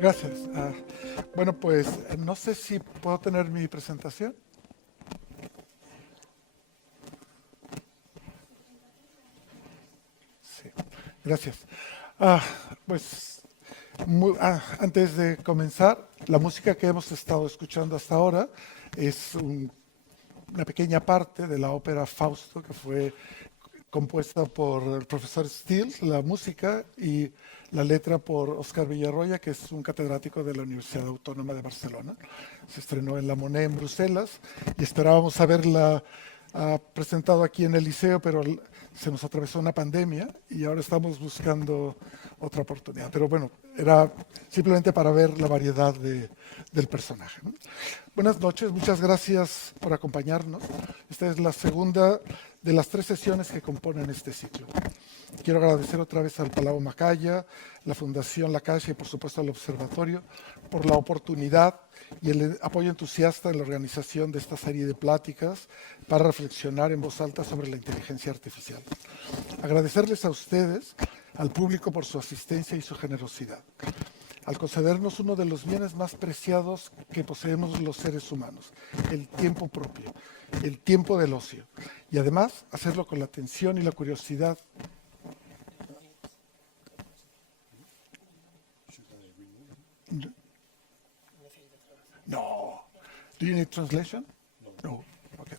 Gracias. Bueno, pues no sé si puedo tener mi presentación. Sí, gracias. Pues antes de comenzar, la música que hemos estado escuchando hasta ahora es una pequeña parte de la ópera Fausto, que fue compuesta por el profesor Steels, la música, y la letra por Óscar Villarroya, que es un catedrático de la Universidad Autónoma de Barcelona. Se estrenó en La Monnaie en Bruselas y esperábamos haberla presentado aquí en el liceo, pero se nos atravesó una pandemia y ahora estamos buscando otra oportunidad. Pero bueno, era simplemente para ver la variedad del personaje, ¿no? Buenas noches, muchas gracias por acompañarnos. Esta es la segunda de las 3 sesiones que componen este ciclo. Quiero agradecer otra vez al CaixaForum Macaya, la Fundación La Caixa y por supuesto al Observatorio por la oportunidad y el apoyo entusiasta en la organización de esta serie de pláticas para reflexionar en voz alta sobre la inteligencia artificial. Agradecerles a ustedes, al público, por su asistencia y su generosidad, al concedernos uno de los bienes más preciados que poseemos los seres humanos, el tiempo propio, el tiempo del ocio, y además hacerlo con la atención y la curiosidad. No. Do you need translation? No. Okay.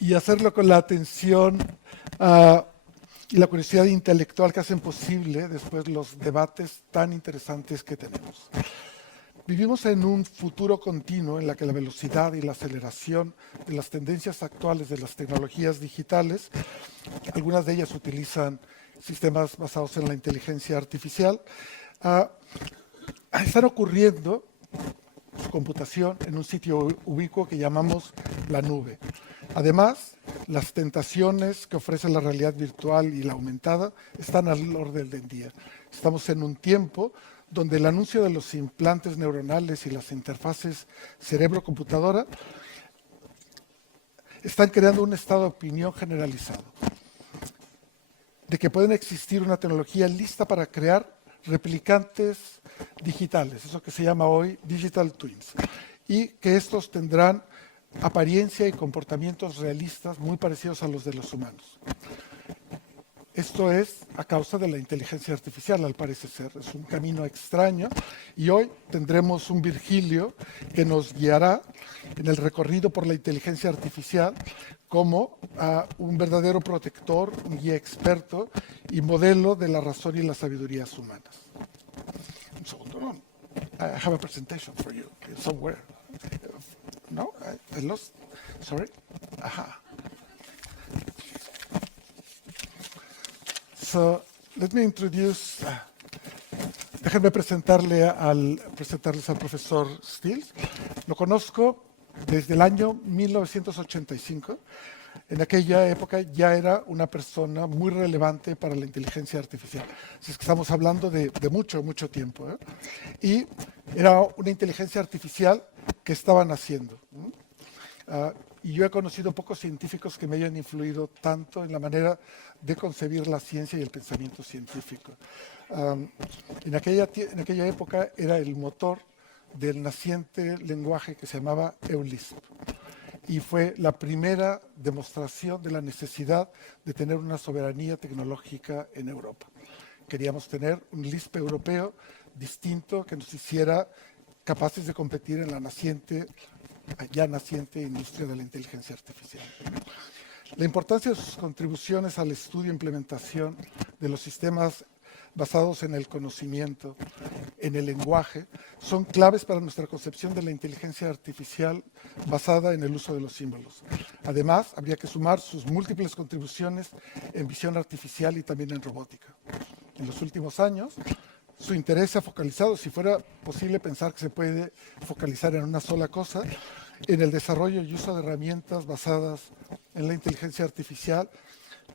Y hacerlo con la atención y la curiosidad intelectual que hacen posible después los debates tan interesantes que tenemos. Vivimos en un futuro continuo en la que la velocidad y la aceleración de las tendencias actuales de las tecnologías digitales, algunas de ellas utilizan sistemas basados en la inteligencia artificial, están ocurriendo su computación en un sitio ubicuo que llamamos la nube. Además, las tentaciones que ofrece la realidad virtual y la aumentada están al orden del día. Estamos en un tiempo donde el anuncio de los implantes neuronales y las interfaces cerebro-computadora están creando un estado de opinión generalizado, de que pueden existir una tecnología lista para crear replicantes digitales, eso que se llama hoy digital twins, y que estos tendrán apariencia y comportamientos realistas muy parecidos a los de los humanos. Esto es a causa de la inteligencia artificial, al parecer ser. Es un camino extraño y hoy tendremos un Virgilio que nos guiará en el recorrido por la inteligencia artificial como un verdadero protector, un guía experto y modelo de la razón y las sabidurías humanas. Un segundo, no. I have a presentation for you somewhere. No, I lost. Sorry. Aha. So, let me introduce. Déjenme presentarles al profesor Steels. Lo conozco desde el año 1985. En aquella época ya era una persona muy relevante para la inteligencia artificial. Así es que estamos hablando de mucho tiempo, ¿eh? Y era una inteligencia artificial que estaban haciendo. Y yo he conocido pocos científicos que me hayan influido tanto en la manera de concebir la ciencia y el pensamiento científico. En aquella época era el motor del naciente lenguaje que se llamaba EULISP. Y fue la primera demostración de la necesidad de tener una soberanía tecnológica en Europa. Queríamos tener un LISP europeo distinto que nos hiciera capaces de competir en la ya naciente industria de la inteligencia artificial. La importancia de sus contribuciones al estudio e implementación de los sistemas basados en el conocimiento, en el lenguaje, son claves para nuestra concepción de la inteligencia artificial basada en el uso de los símbolos. Además, habría que sumar sus múltiples contribuciones en visión artificial y también en robótica. En los últimos años, su interés se ha focalizado, si fuera posible pensar que se puede focalizar en una sola cosa, en el desarrollo y uso de herramientas basadas en la inteligencia artificial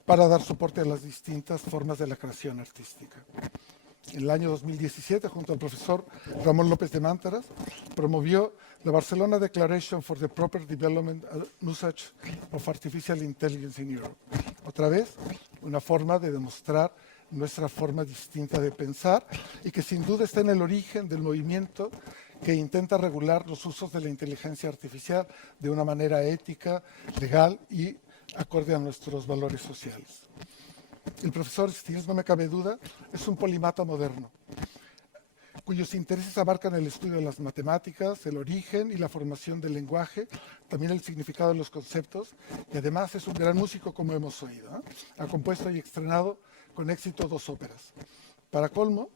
para dar soporte a las distintas formas de la creación artística. En el año 2017, junto al profesor Ramón López de Mántaras, promovió la Barcelona Declaration for the Proper Development and Usage of Artificial Intelligence in Europe. Otra vez, una forma de demostrar nuestra forma distinta de pensar y que sin duda está en el origen del movimiento que intenta regular los usos de la inteligencia artificial de una manera ética, legal y acorde a nuestros valores sociales. El profesor Steels, no me cabe duda, es un polímata moderno, cuyos intereses abarcan el estudio de las matemáticas, el origen y la formación del lenguaje, también el significado de los conceptos, y además es un gran músico, como hemos oído, ¿eh? Ha compuesto y estrenado con éxito 2 óperas. Para colmo,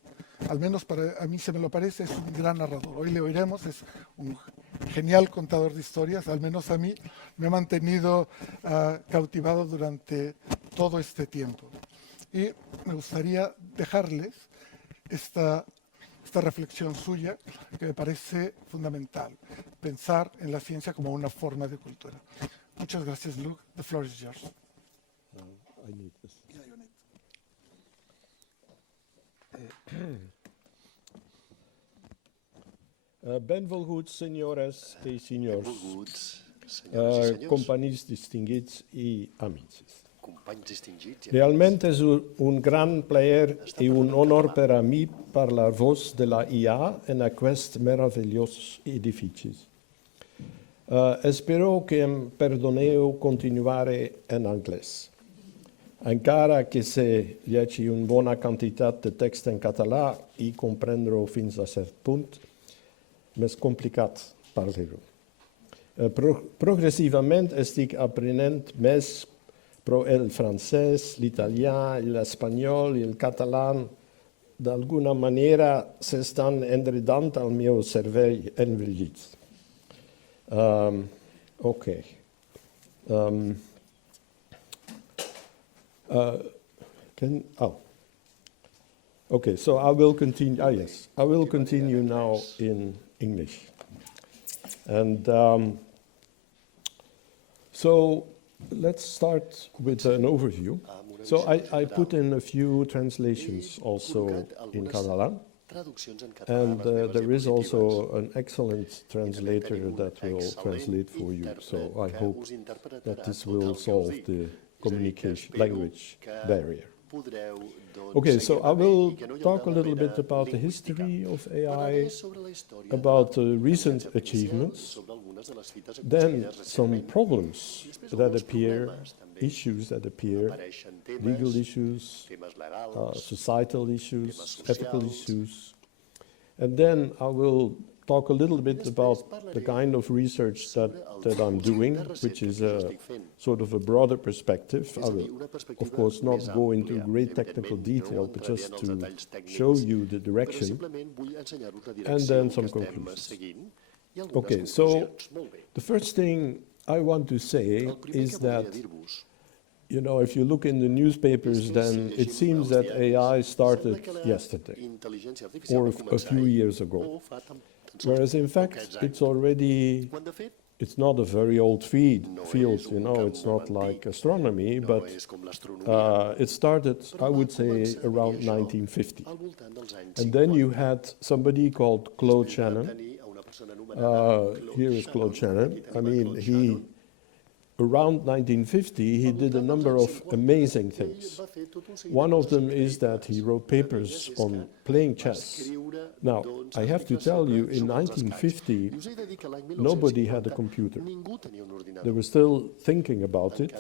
al menos a mí se me lo parece, es un gran narrador. Hoy le oiremos, es un genial contador de historias, al menos a mí me ha mantenido cautivado durante todo este tiempo. Y me gustaría dejarles esta reflexión suya, que me parece fundamental, pensar en la ciencia como una forma de cultura. Muchas gracias, Luc. The floor is yours. I need this. Yeah, you need. Benvolguts, senyores i senyors, Benvolguts, senyores i senyors, companys distinguits i amics. companys distingits. Realment és un gran plaer i un honor per a mi parlar-vos de la IA en aquest meravellós edifici. Espero que em perdoneu continuar en anglès. Encara que se llegi una bona quantitat de text en català i comprendre-ho fins a cert punt, més complicat parlar-ho. Progressivament estic aprenent més, però el francès, l'italià, l'espanyol i el català d'alguna manera s'estan enredant al meu cervell envellit. Okay. Okay, so I will continue. Yes, I will continue now in English. And so let's start with an overview. So I put in a few translations also in Catalan. And there is also an excellent translator that will translate for you. So I hope that this will solve the communication language barrier. Okay, so I will talk a little bit about the history of AI, about recent achievements, then some problems that appear, issues that appear, legal issues, societal issues, ethical issues, and then I will talk a little bit about the kind of research that I'm doing, which is a sort of a broader perspective. I will, of course, not go into great technical detail, but just to show you the direction, and then some conclusions. Okay, so the first thing I want to say is that, you know, if you look in the newspapers, then it seems that AI started yesterday or a few years ago. Whereas in fact, it's not a very old field, you know, it's not like astronomy, but it started, I would say, around 1950. And then you had somebody called Claude Shannon. Here is Claude Shannon. I mean, around 1950, he did a number of amazing things. One of them is that he wrote papers on playing chess. Now, I have to tell you, in 1950, nobody had a computer. They were still thinking about it,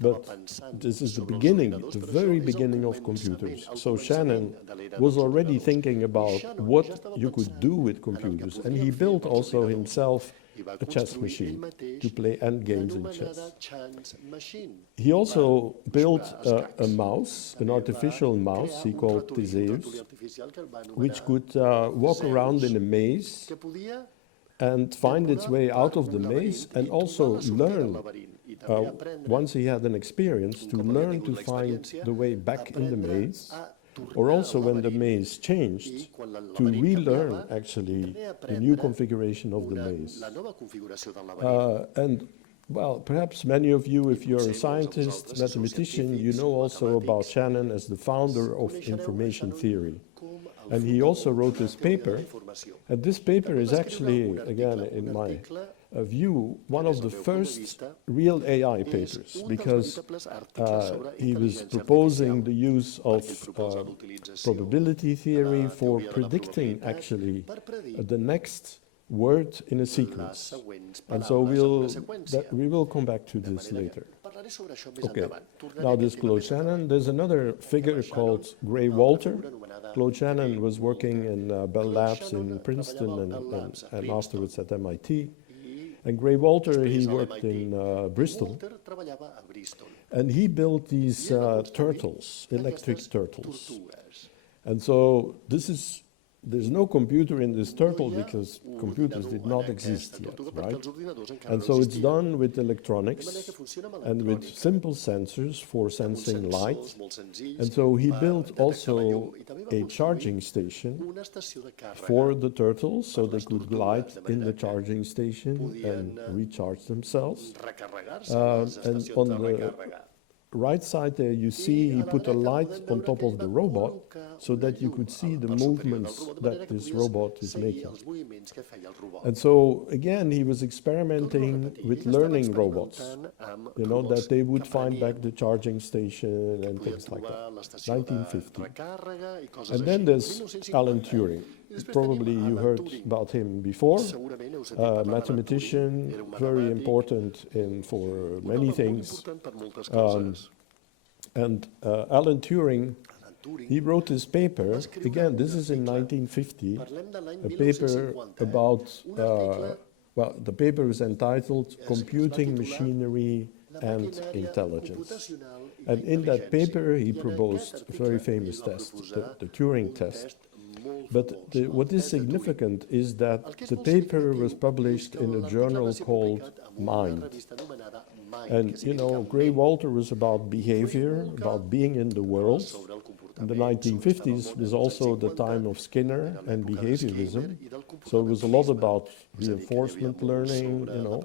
but this is the beginning, the very beginning of computers. So Shannon was already thinking about what you could do with computers, and he built also himself a chess machine to play endgames in chess. He also built a mouse, an artificial mouse he called Theseus, which could walk around in a maze and find its way out of the maze, and also learn, once he had an experience, to learn to find the way back in the maze, or also when the maze changed, to relearn actually the new configuration of the maze. And well, perhaps many of you, if you're a scientist, mathematician, you know also about Shannon as the founder of information theory. And he also wrote this paper, and this paper is actually, again, in my view one of the first real AI papers, because he was proposing the use of probability theory for predicting actually the next word in a sequence. And so we will come back to this later. Okay, now there's Claude Shannon. There's another figure called Gray Walter. Claude Shannon was working in Bell Labs in Princeton and afterwards at MIT. And Gray Walter, he worked in Bristol. And he built these turtles, electric turtles. And so there's no computer in this turtle because computers did not exist yet, right? And so it's done with electronics and with simple sensors for sensing light. And so he built also a charging station for the turtles so they could glide in the charging station and recharge themselves. And on the right side there, you see he put a light on top of the robot so that you could see the movements that this robot is making. And so, again, he was experimenting with learning robots, you know, that they would find back the charging station and things like that, 1950. And then there's Alan Turing. Probably you heard about him before. Mathematician, very important for many things. And Alan Turing, he wrote this paper, again, this is in 1950, a paper about, well, the paper is entitled Computing Machinery and Intelligence. And in that paper, he proposed a very famous test, the Turing test. But what is significant is that the paper was published in a journal called Mind. And, you know, Gray Walter was about behavior, about being in the world. In the 1950s was also the time of Skinner and behaviorism. So it was a lot about reinforcement learning, you know,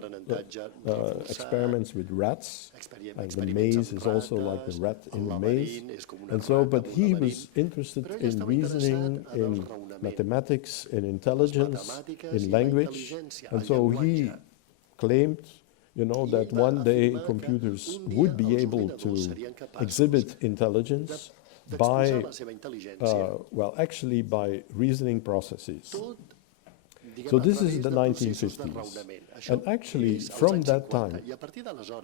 experiments with rats. And the maze is also like the rat in the maze. And so, but he was interested in reasoning, in mathematics, in intelligence, in language. And so he claimed, you know, that one day computers would be able to exhibit intelligence by, well, actually by reasoning processes. So this is the 1950s. And actually, from that time,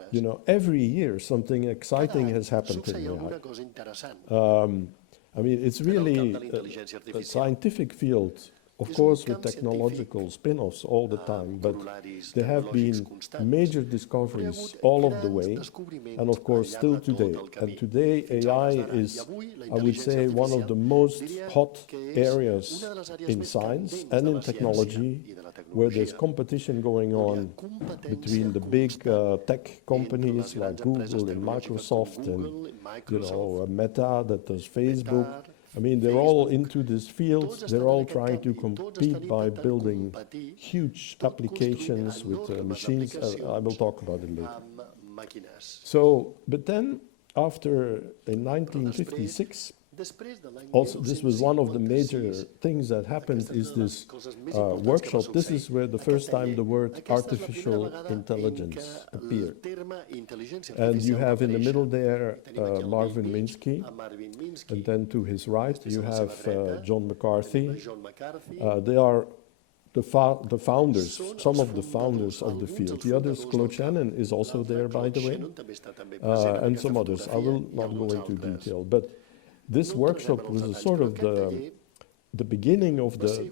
you know, every year something exciting has happened in AI. I mean, it's really a scientific field, of course, with technological spin-offs all the time, but there have been major discoveries all of the way, and of course still today. And today AI is, I would say, one of the most hot areas in science and in technology, where there's competition going on between the big tech companies like Google and Microsoft and, you know, Meta that does Facebook. I mean, they're all into this field. They're all trying to compete by building huge applications with machines. I will talk about it later. So, but then after, in 1956, also this was one of the major things that happened is this workshop. This is where the first time the word artificial intelligence appeared. And you have in the middle there Marvin Minsky, and then to his right you have John McCarthy. They are the founders, some of the founders of the field. The others, Claude Shannon is also there, by the way, and some others. I will not go into detail, but this workshop was a sort of the beginning of the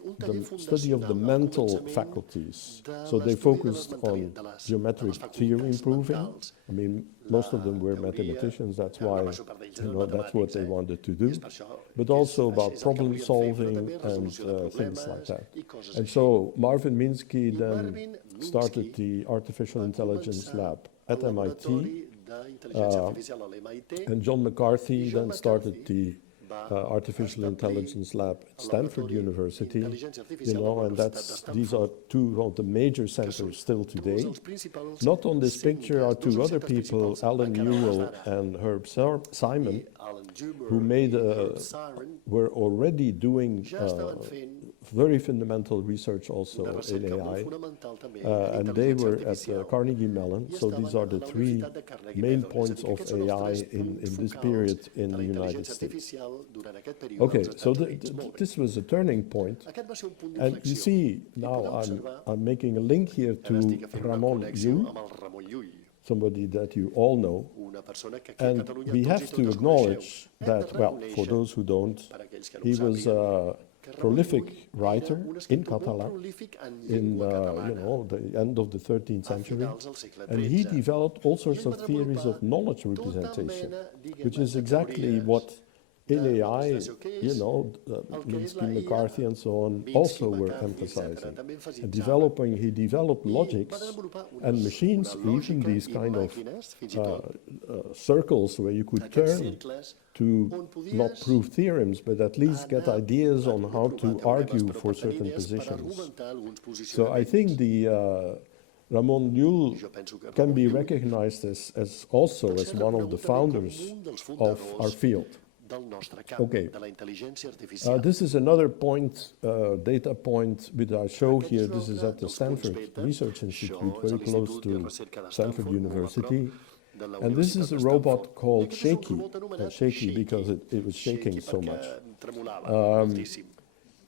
study of the mental faculties. So they focused on geometric theory proving. I mean, most of them were mathematicians, that's why, you know, that's what they wanted to do. But also about problem solving and things like that. And so Marvin Minsky then started the Artificial Intelligence Lab at MIT. And John McCarthy then started the Artificial Intelligence Lab at Stanford University, you know, and these are two of the major centers still today. Not on this picture are two other people, Alan Newell and Herb Simon, who were already doing very fundamental research also una in recerca molt AI. fonamental també And en they intel·ligència were at artificial. Carnegie Mellon. I So estaven these are the a la three Universitat de Carnegie main Mellon. points És a dir, of aquests són els AI tres in punts this focals period in de the la United intel·ligència States. artificial durant aquest període Okay, als so Estats Units. Molt bé. this was a turning point. Aquest va ser un punt And you d'inflexió. see, I now podeu observar, I'm making a link here ara to estic fent una Ramon connexió Llull, amb el Ramon Llull, somebody that you all know. una persona que aquí a And Catalunya we tots have i to totes acknowledge coneixeu. Hem de that, well, for reconèixer, those who don't, per aquells que no he ho was sàpiguen, a que Ramon prolific Llull writer era un in escriptor molt Català prolífic en in llengua catalana. the end of the 13th A century, finals del segle and he XIII. developed all I sorts ell of va theories of desenvolupar knowledge tota representation, mena, diguem, which is de exactly teories what in de AI, representació. Què és el que és Minsky, la IA? McCarthy, and so on, Minsky, also were McCarthy, emphasizing. etcètera, també And emfasitzaven. he developed I logics va desenvolupar and machines, una even lògica these i kind of màquines, fins i tot, circles where you could aquests turn cercles to on podies not prove theorems, but at least get anar ideas on a how provar to teoremes, argue però for per tenir certain idees per positions. argumentar alguns So I think posicionaments. Ramon Llull Jo penso que can Ramon be Llull recognized as also pot as ser one of the reconegut també founders com un dels of our fundadors field. del nostre camp, Okay. de la intel·ligència artificial. This is another point, data point, which I show Aquest here. és un This is altre at the dels punts Stanford beta. Research Això Institute, és very a close l'Institut de to Recerca de Stanford molt a prop University. de la And this is a Universitat de robot Stanford. I called aquest és un Shaky, robot anomenat Shaky because it was shaking Shaky so perquè much. tremolava moltíssim.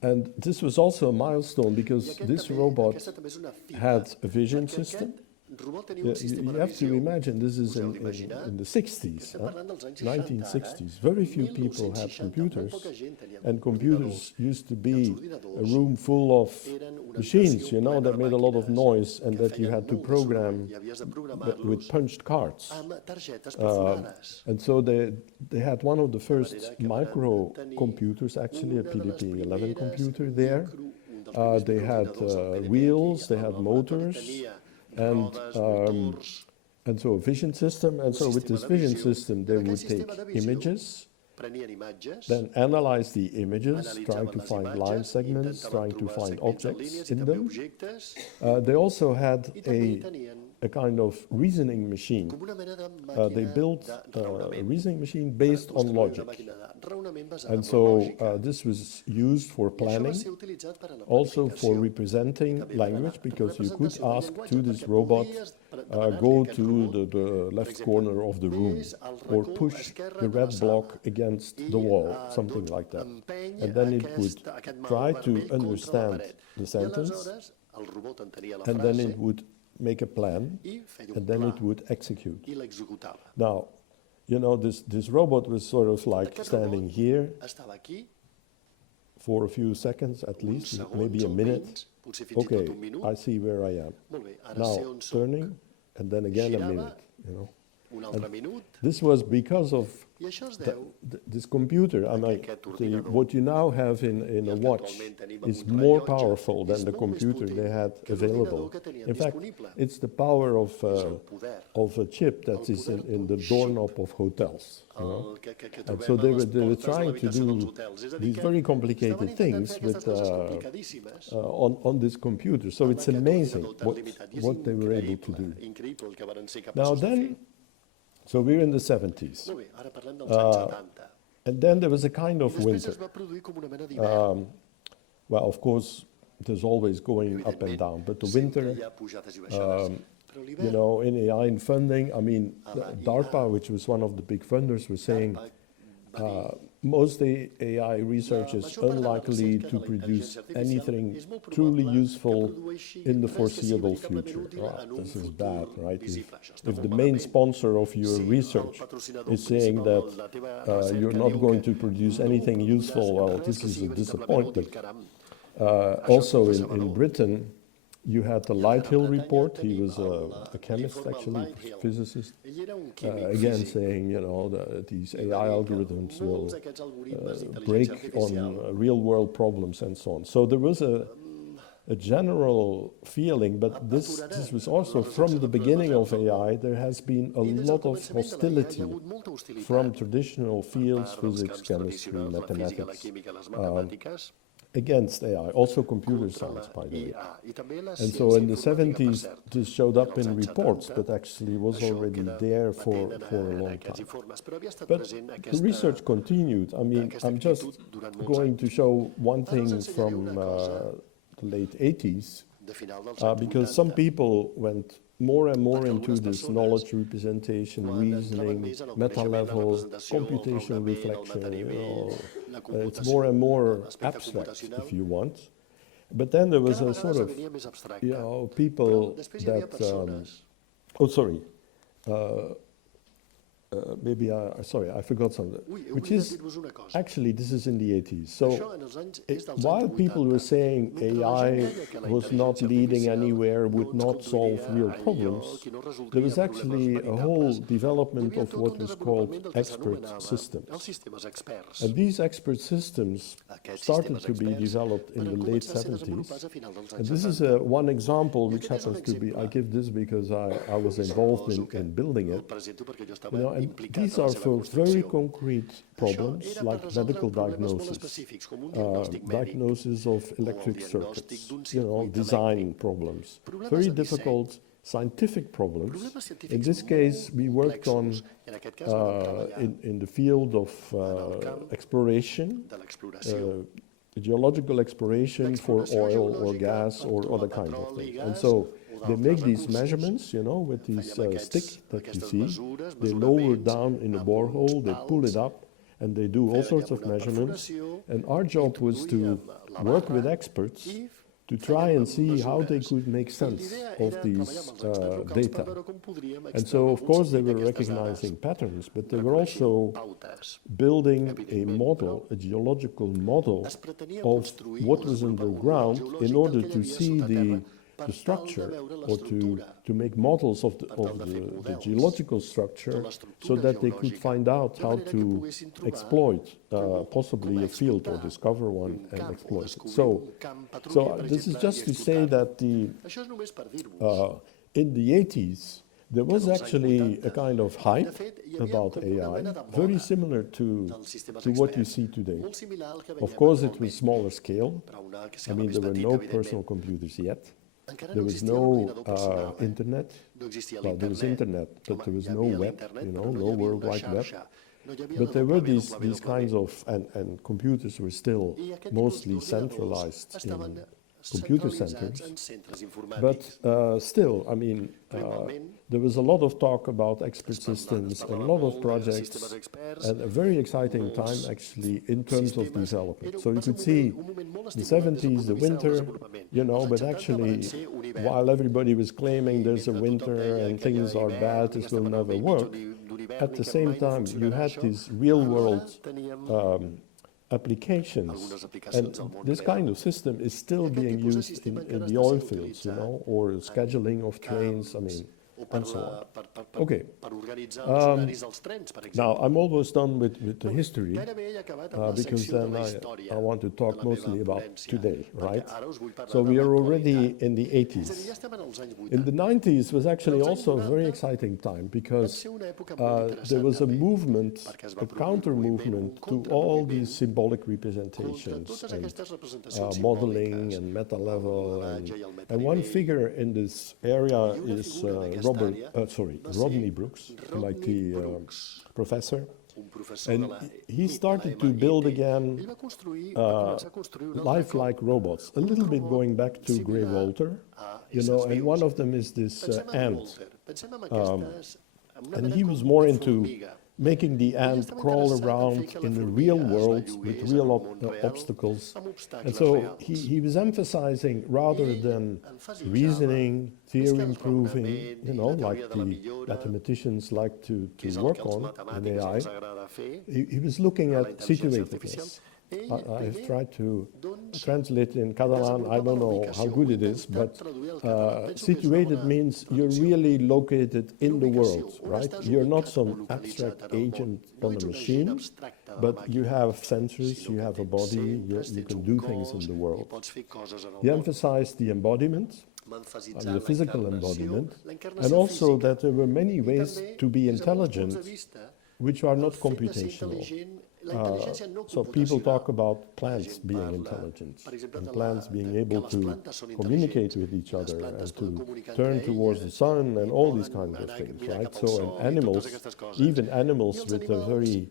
And this was also a milestone I because aquest this també, robot aquesta també és una fita, had a vision perquè system. aquest robot tenia un sistema You de have to visió. imagine this is Us heu d'imaginar in the 60s, estem parlant dels anys 60, 1960s. Very few people had 1960, computers, molt poca gent tenia and computers used to I els be a ordinadors room full of eren una machines, habitació you know, plena that de made a lot of màquines noise and que that you feien had to molt de program soroll i havies de programar-los with punched cards. amb targetes perforades. And so they had one of the first manera que van microcomputers, actually a una de les PDP-11 primeres computer there. un dels primers They had microordinadors, el PDP, wheels, they el had laboratori motors, tenia and rodes, motors, and so a vision system. And so with sistema this de vision visió. system, En they aquest would take sistema de visió, images, prenien imatges, then analyze the images, trying analitzaven to les find line imatges, segments, intentaven trying to trobar find segments en objects línies i in també them. objectes, They also had i també tenien a kind of reasoning machine. com una mena de They màquina built de a raonament. reasoning machine based on Construir una logic. màquina de raonament basada And en la so lògica. this was used for I això va planning, ser utilitzat per a la also for planificació. representing També per a la language, because you could representació del ask llenguatge, to this perquè robot, podies demanar-li a go aquest to robot, the left exemple, corner of the room, ves al or racó push esquerre the de la red sala block against i, the wall, doncs, something like that. empeny And then it aquest would mal try to vermell contra la understand paret. the I sentence, aleshores el robot entenia la and then frase it would make a plan, i feia un and then pla it would execute. i l'executava. Now, you know, this robot was sort of like Aquest standing robot here estava aquí, for a few seconds at uns least, segons maybe a o minute. menys, potser fins i Okay, tot un minut. I see where I am. Molt bé, ara sé Now, on soc. turning, and then again a Girava, minute, you know. Un altre minut, This was because of i això es deu this computer. I mean, aquest ordinador. what you now have in I a el que watch actualment tenim en is un more rellotge powerful than és the molt més computer potent they had que l'ordinador available. que tenien In fact, disponible. it's the power És el poder, of a chip that is poder in the d'un doorknob of hotels. You know? el que And trobem so a les they were portes de trying to l'habitació dels do hotels. És a dir, these que very estaven complicated intentant things fer with aquestes coses complicadíssimes on this computer. So amb it's aquest amazing ordinador tan limitat. I és what they were able to increïble, do. increïble el que varen ser Now capaços de fer. then, so we're in the 70s. Molt bé, ara parlem dels anys 70. And then there was a kind I of després winter. es va produir com una mena d'hivern. Well, of course, there's always going up and down, but the Sempre winter, hi ha pujades i baixades. Però you l'hivern, know, in AI and funding, I mean, Home, DARPA, which was one of the big funders, was saying va dir, most AI research is major part de la unlikely recerca to de la produce intel·ligència artificial anything és molt truly probable que useful produeixi in the res que sigui foreseeable veritablement future. útil Wow, en un this is futur bad, right? visible. Això està If molt the main malament. sponsor of your Si el research patrocinador is saying principal that de la teva recerca you're not diu going que to produce no anything produiràs useful, well, res this que is sigui a veritablement útil, disappointment. caram. Also passa in valor. Britain, you had the Lighthill Bretanya report. He tenim was a chemist, l'informe actually, Lighthill. physicist. Ell era un químic Again, físic. saying, you know, that these I AI va dir que algorithms will molts d'aquests algoritmes d'intel·ligència break artificial on real-world problems and so on. So there was a general feeling, but this was also from the beginning of AI, there has been a I des del lot of començament de la IA hi hostility ha hagut molta hostilitat from traditional per fields, part dels physics, camps chemistry, tradicionals, la física, la mathematics. química, les matemàtiques. against AI, also computer science, by the way. I també la And so in the ciència informàtica, 70s, per cert, this showed up als in anys reports, 70, but actually was això already queda there for patent a long aquests time. informes, però havia estat But present the aquesta... research continued. I mean, aquesta I'm just actitud durant molts going to show one Ara us thing ensenyaré from una cosa the late 80s, de final dels anys because some 80, people went more and more Perquè into algunes this persones, knowledge representation, quan entraven reasoning, més en el meta-level, coneixement, la representació, el computational raonament, el reflection, manteniment, la it's computació, more and more l'aspecte abstract, computacional, if you want. But then there was cada a vegada sort of, esdevenia més abstracte. people Però després hi havia that, persones... oh, sorry. Maybe I forgot something. Ui, he Which oblidat is, dir-vos una cosa. actually, this is in the 80s. Això So en els anys, és dels while anys people 80. were saying Mentre la gent AI deia que la was not intel·ligència leading artificial anywhere, no would ens not solve conduiria real enlloc problems, i no resoldria there was problemes actually a whole veritables, development hi havia of tot what un was desenvolupament called del que expert s'anomenava systems. els sistemes experts. And these expert systems Aquests started sistemes to be experts developed in varen the late començar a ser 70s. desenvolupats a final dels And anys this is 70. one example which aquest és un happens to be, I exemple. give this because I was involved Suposo que in building el it. presento perquè jo estava And implicat these en la are seva for very construcció. concrete Això problems era per like resoldre medical problemes molt diagnosis, específics, com un diagnòstic mèdic, diagnosis of electric diagnòstic circuits, d'un design circuit problems, Problemes very de disseny. difficult scientific problems. problemes científics In this case, we molt worked on complexos. En aquest cas vam treballar in the field of el camp exploration, de l'exploració. geological exploration for L'exploració oil or geològica gas per or trobar other kind of petroli, things. And gas so o they d'altres make these recursos. measurements, with this Fèiem aquests- stick that you aquestes see. mesures, They lower mesuraments down in a amb borehole, uns they pull it pals, up, and they do all fèiem sorts of una measurements. perforació, And our job was to introduïem la work barra with experts i to try and see fèiem how they mesures. could make I sense l'idea of era these treballar amb els experts locals per data. veure com podríem And so, of extreure course, they un seguit were d'aquestes recognizing dades, patterns, but they were reconeixent also pautes. building a Evidentment, model, a geological model Es pretenia of construir what un was desenvolupament underground in geològic order del que to hi havia see sota terra per the tal de structure veure or to l'estructura, make models of per tal de fer the models geological de structure so l'estructura that they could geològica, find out de how manera que to poguessin trobar exploit com possibly a field or explotar discover one un and camp o exploit it. descobrir So, un camp petrolier, per this is exemple, just i to say explotar-lo. that Això és només per dir-vos. in the 80s, there was En els anys actually 80, a kind of hype de fet, hi havia about com una AI, mena de moda very similar dels sistemes to what you experts, see today. molt similar al que Of veiem course, it was actualment, smaller scale. però a una I escala mean, més there were petita, no evidentment. personal computers yet. Encara There no was existia no l'ordinador personal, internet. no existia Well, there was internet, but Home, there was hi no havia web, l'internet, you però know, no no hi havia World una Wide Web. xarxa, no hi havia But la there were www. these kinds of, and computers were still I aquest tipus mostly d'ordinadors centralized estaven in computer centralitzats centers. en centres But informàtics. still, I mean, Igualment, there was a lot of talk about expert es systems, a parlava lot molt of de projects, sistemes experts, and a very exciting time molts actually in terms of sistemes. development. Era- So you va ser could see un moment molt the estimulant des del 70s, punt the de vista del winter, desenvolupament. you know, Els but anys 70 actually, varen ser un hivern. while everybody was claiming there's a Mentre tothom winter deia and que hi things havia are hivern, bad, que this will estem en el never bell mig work, d'un hivern at i the que same mai no time, you funcionarà had això, these real alhora world teníem applications. algunes And aplicacions al món this real. kind of system is still Aquest being tipus de used sistema in encara the està oil sent fields, you utilitzat know, or scheduling of trains, I camps, mean, o per, and so on. per, Okay. per organitzar els horaris dels trens, per exemple. Now, I'm almost done with the history, Gairebé he acabat amb la because secció de then la I història want to de talk la mostly meva about ponència, today, perquè right? ara us vull parlar So de we are already l'actualitat. in the És a dir, 80s. ja estem en els anys 80. In the 90s was actually Als anys also a very 90 exciting time Va because ser una època molt there interessant was a també, movement, perquè es va a produir un counter moviment, movement un to all contramoviment these symbolic contra representations totes and aquestes representacions modeling simbòliques, and meta el level. modelatge i el And one metanivell. figure in this area I una is figura en aquesta àrea va ser Rodney Brooks, Rodney MIT Brooks, professor. un professor And de la he MIT, started de to la build MIT. again Ell va començar a construir un altre cop lifelike robots, a little bit going back to Grey similar Walter, a you know, éssers and vius. one of them is this Pensem en ant. Walter, pensem en aquestes, en una And mena he com was more de into formiga. making the Ell ant estava crawl interessat en around fer que la in the formiga real es world bellugués with en real el món real obstacles. amb obstacles And so reals. he was emphasizing rather Ell than emfasitzava reasoning, més que theory el improving, raonament you i know, la teoria like de la the millora, mathematicians like que to és el work que als on in matemàtics AI. els agrada fer, He was looking a la at intel·ligència artificial. situativeness. Ell I've primer, tried to doncs, translate in Catalan. I don't know how good it is, but situated means you're really located in the world, right? You're not some abstract agent on a machine, but you have sensors, you have a body, you can do things in the world. He emphasized the embodiment, the physical embodiment, and also that there were many ways to be intelligent which are not computational. La intel·ligència no So people talk computacional. about plants gent being parla, intelligent per exemple, and de plants being able que les to plantes són communicate intel·ligents, with each les other plantes and poden to comunicar turn entre towards the elles sun i and all these poden kinds of anar a things, mirar right? cap al So sol in i totes animals, aquestes coses. even I animals els with a animals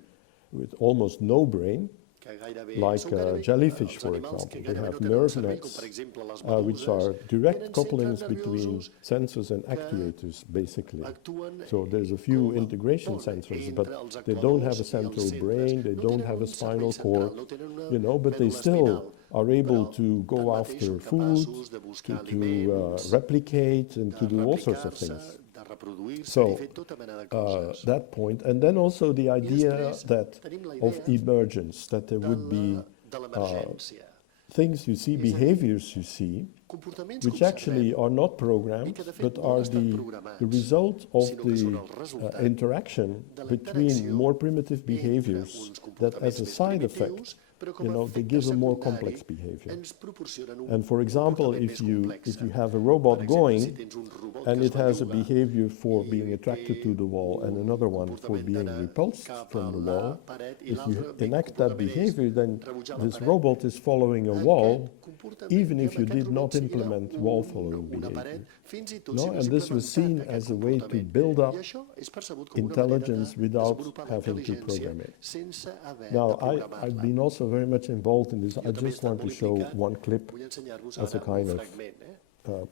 with almost no brain, que gairebé like són gairebé jellyfish, els for animals que example. They gairebé have no tenen nerve cervell, com per nets, exemple les which meduses, are direct tenen couplings centres between nerviosos sensors and que actuators, basically. actuen So there's a few com a integration pont sensors, entre but els they don't have a actuadors i els central centres. brain, they No don't tenen have a un cervell spinal cord, central, no tenen una you know, but they mèdula still espinal, are able però to go tanmateix after són food, capaços de buscar to aliments, replicate, and to de do all sorts of replicar-se, things. de reproduir-se i So, fer tota mena de coses. that point, and then also the idea després that tenim la of idea emergence, that there would be de l'emergència. things you see, És a dir, behaviors you see, comportaments which que actually observem are not i programmed, que de fet but no are estan the programats, result of sinó que són the el resultat interaction de la between interacció more primitive entre behaviors uns that comportaments as a més side primitius, effect, però com you a know, they efecte give a more secundari complex behavior. ens proporcionen un And for example, comportament if més complex. you have a Per robot exemple, si going tens un robot and que it es has a belluga behavior for i being attracted to the wall and un another one for comportament being d'anar repulsed cap from a the la wall, paret i if you l'altre enact that comportament és behavior, then rebutjar la this paret. robot is following a wall, Aquest comportament, even if i you amb did aquest not robot seguirà implement wall-following una behavior. paret, fins i tot No, si no and this was s'implementat seen aquest as a way to comportament. build up I això és percebut com una manera intelligence de without desenvolupar la having to intel·ligència program it. sense haver Now, de I've programar-la. been also very much involved in this. I Jo també he just estat want to molt show implicat. one clip Vull ensenyar-vos as a ara kind un of fragment,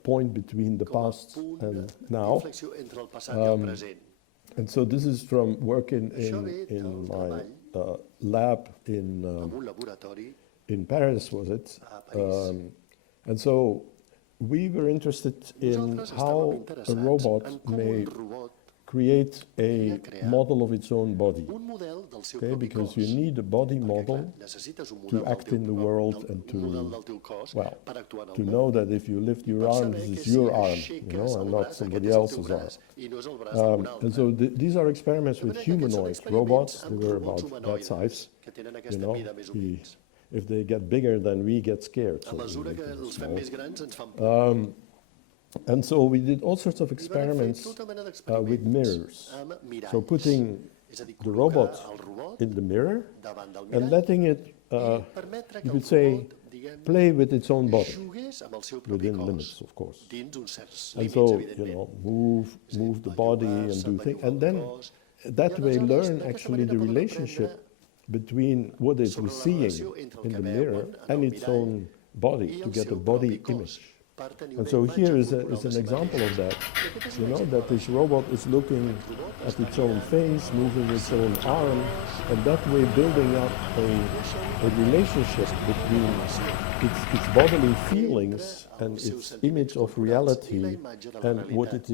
point between the com a past punt and now. d'inflexió entre el passat i el present. And so this is from working Això ve in del my treball lab en un laboratori in Paris, was it? a París. And so we were interested in Nosaltres estàvem how a interessats robot en com may un robot create a podria crear model of its own body. un model del seu Okay, propi because cos. you need a body Perquè, model clar, necessites un to model del act teu in the pro- world del- and un model to, del teu cos well, per actuar en el to món. know that if you lift your Per arm, saber this que is si your arm, you aixeques know, el and braç, not aquest somebody és el else's teu arm. braç i no és el braç d'un altre. And so these are experiments De with manera que aquests són humanoid experiments robots. They amb were robots about that humanoides size. que tenen You aquesta know, mida més o menys. if they get bigger, then we get scared. A So we mesura que make them els fem small. més grans ens fan por. And so we did all sorts of I vàrem fer experiments tota mena with d'experiments mirrors. amb miralls. So putting És a dir, the col·locar robot el robot in the mirror davant del and mirall letting it, i permetre que you el could say, robot, diguem, play with its own body jugués amb el seu propi within cos, limits, of course. dins uns certs And límits, so, you evidentment. know, move the body and bellugar-se, do things, bellugar and el then cos. that I way aleshores, learn d'aquesta actually manera the poden relationship aprendre between what it sobre was la seeing relació entre el in que the veuen mirror en and el its mirall own body i to el get a seu body propi cos, image. per tenir And una so imatge here is corporal an de si example mateix. of that. I aquest és You un know, exemple that this robot is looking at its own face, moving its own arm, and that way building up a relationship between its bodily feelings and its image of reality and what it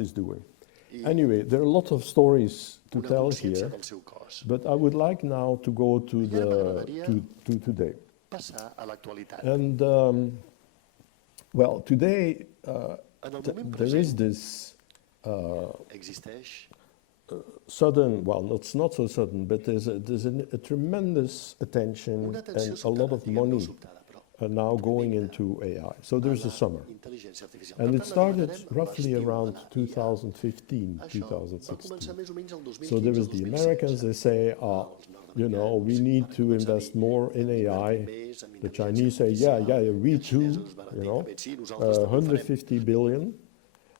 is doing. Anyway, there are lots of stories to una tell consciència here, del seu cos. but I would like now to go to to today. Passar a l'actualitat. And well, today En el moment there is present this existeix sudden, well, it's not so sudden, but there's a tremendous attention una atenció and a lot sobtada, of diguem-ne money sobtada, però are now going into AI. So there's a summer. intel·ligència artificial. And Per it tant, started anomenarem roughly l'estiu de around la IA. 2015, Això va començar 2016. més o menys el 2015 So there was the Americans, they say, you know, we need to invest more in AI. The Chinese say, yeah, we too, you know, 150 billion.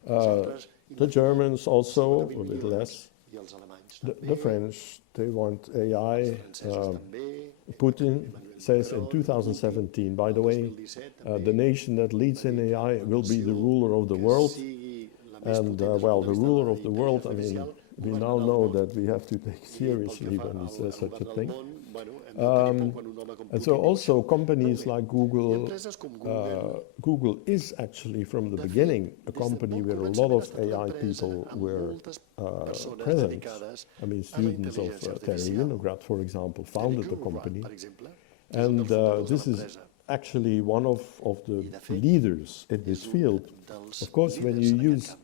The Germans also, a bit less. I els alemanys The també, French, they want AI. els francesos també, Putin says in 2017, by the way, 2017 the nation that leads in AI will be the ruler of the world. sigui la més And, potent des del well, punt the de vista ruler de of the world, I mean, intel·ligència we artificial, now governarà el know món. that we have to take I pel seriously que fa when he al says such a govern del thing. món, bueno, hem de tenir por quan un home com And Putin so diu also això. companies Molt bé. like I Google, empreses com Google, Google is actually from the de fet, beginning a des del company bon where a lot començament ha of estat una AI empresa people amb were moltes persones present. dedicades I mean, a la students of intel·ligència Terry artificial. Winograd, for example, Terry founded the Winograd, company. per exemple, és un And dels fundadors de this is l'empresa. actually one of the I, de fet, leaders in this és un field. dels Of course, when líders you en aquest use camp.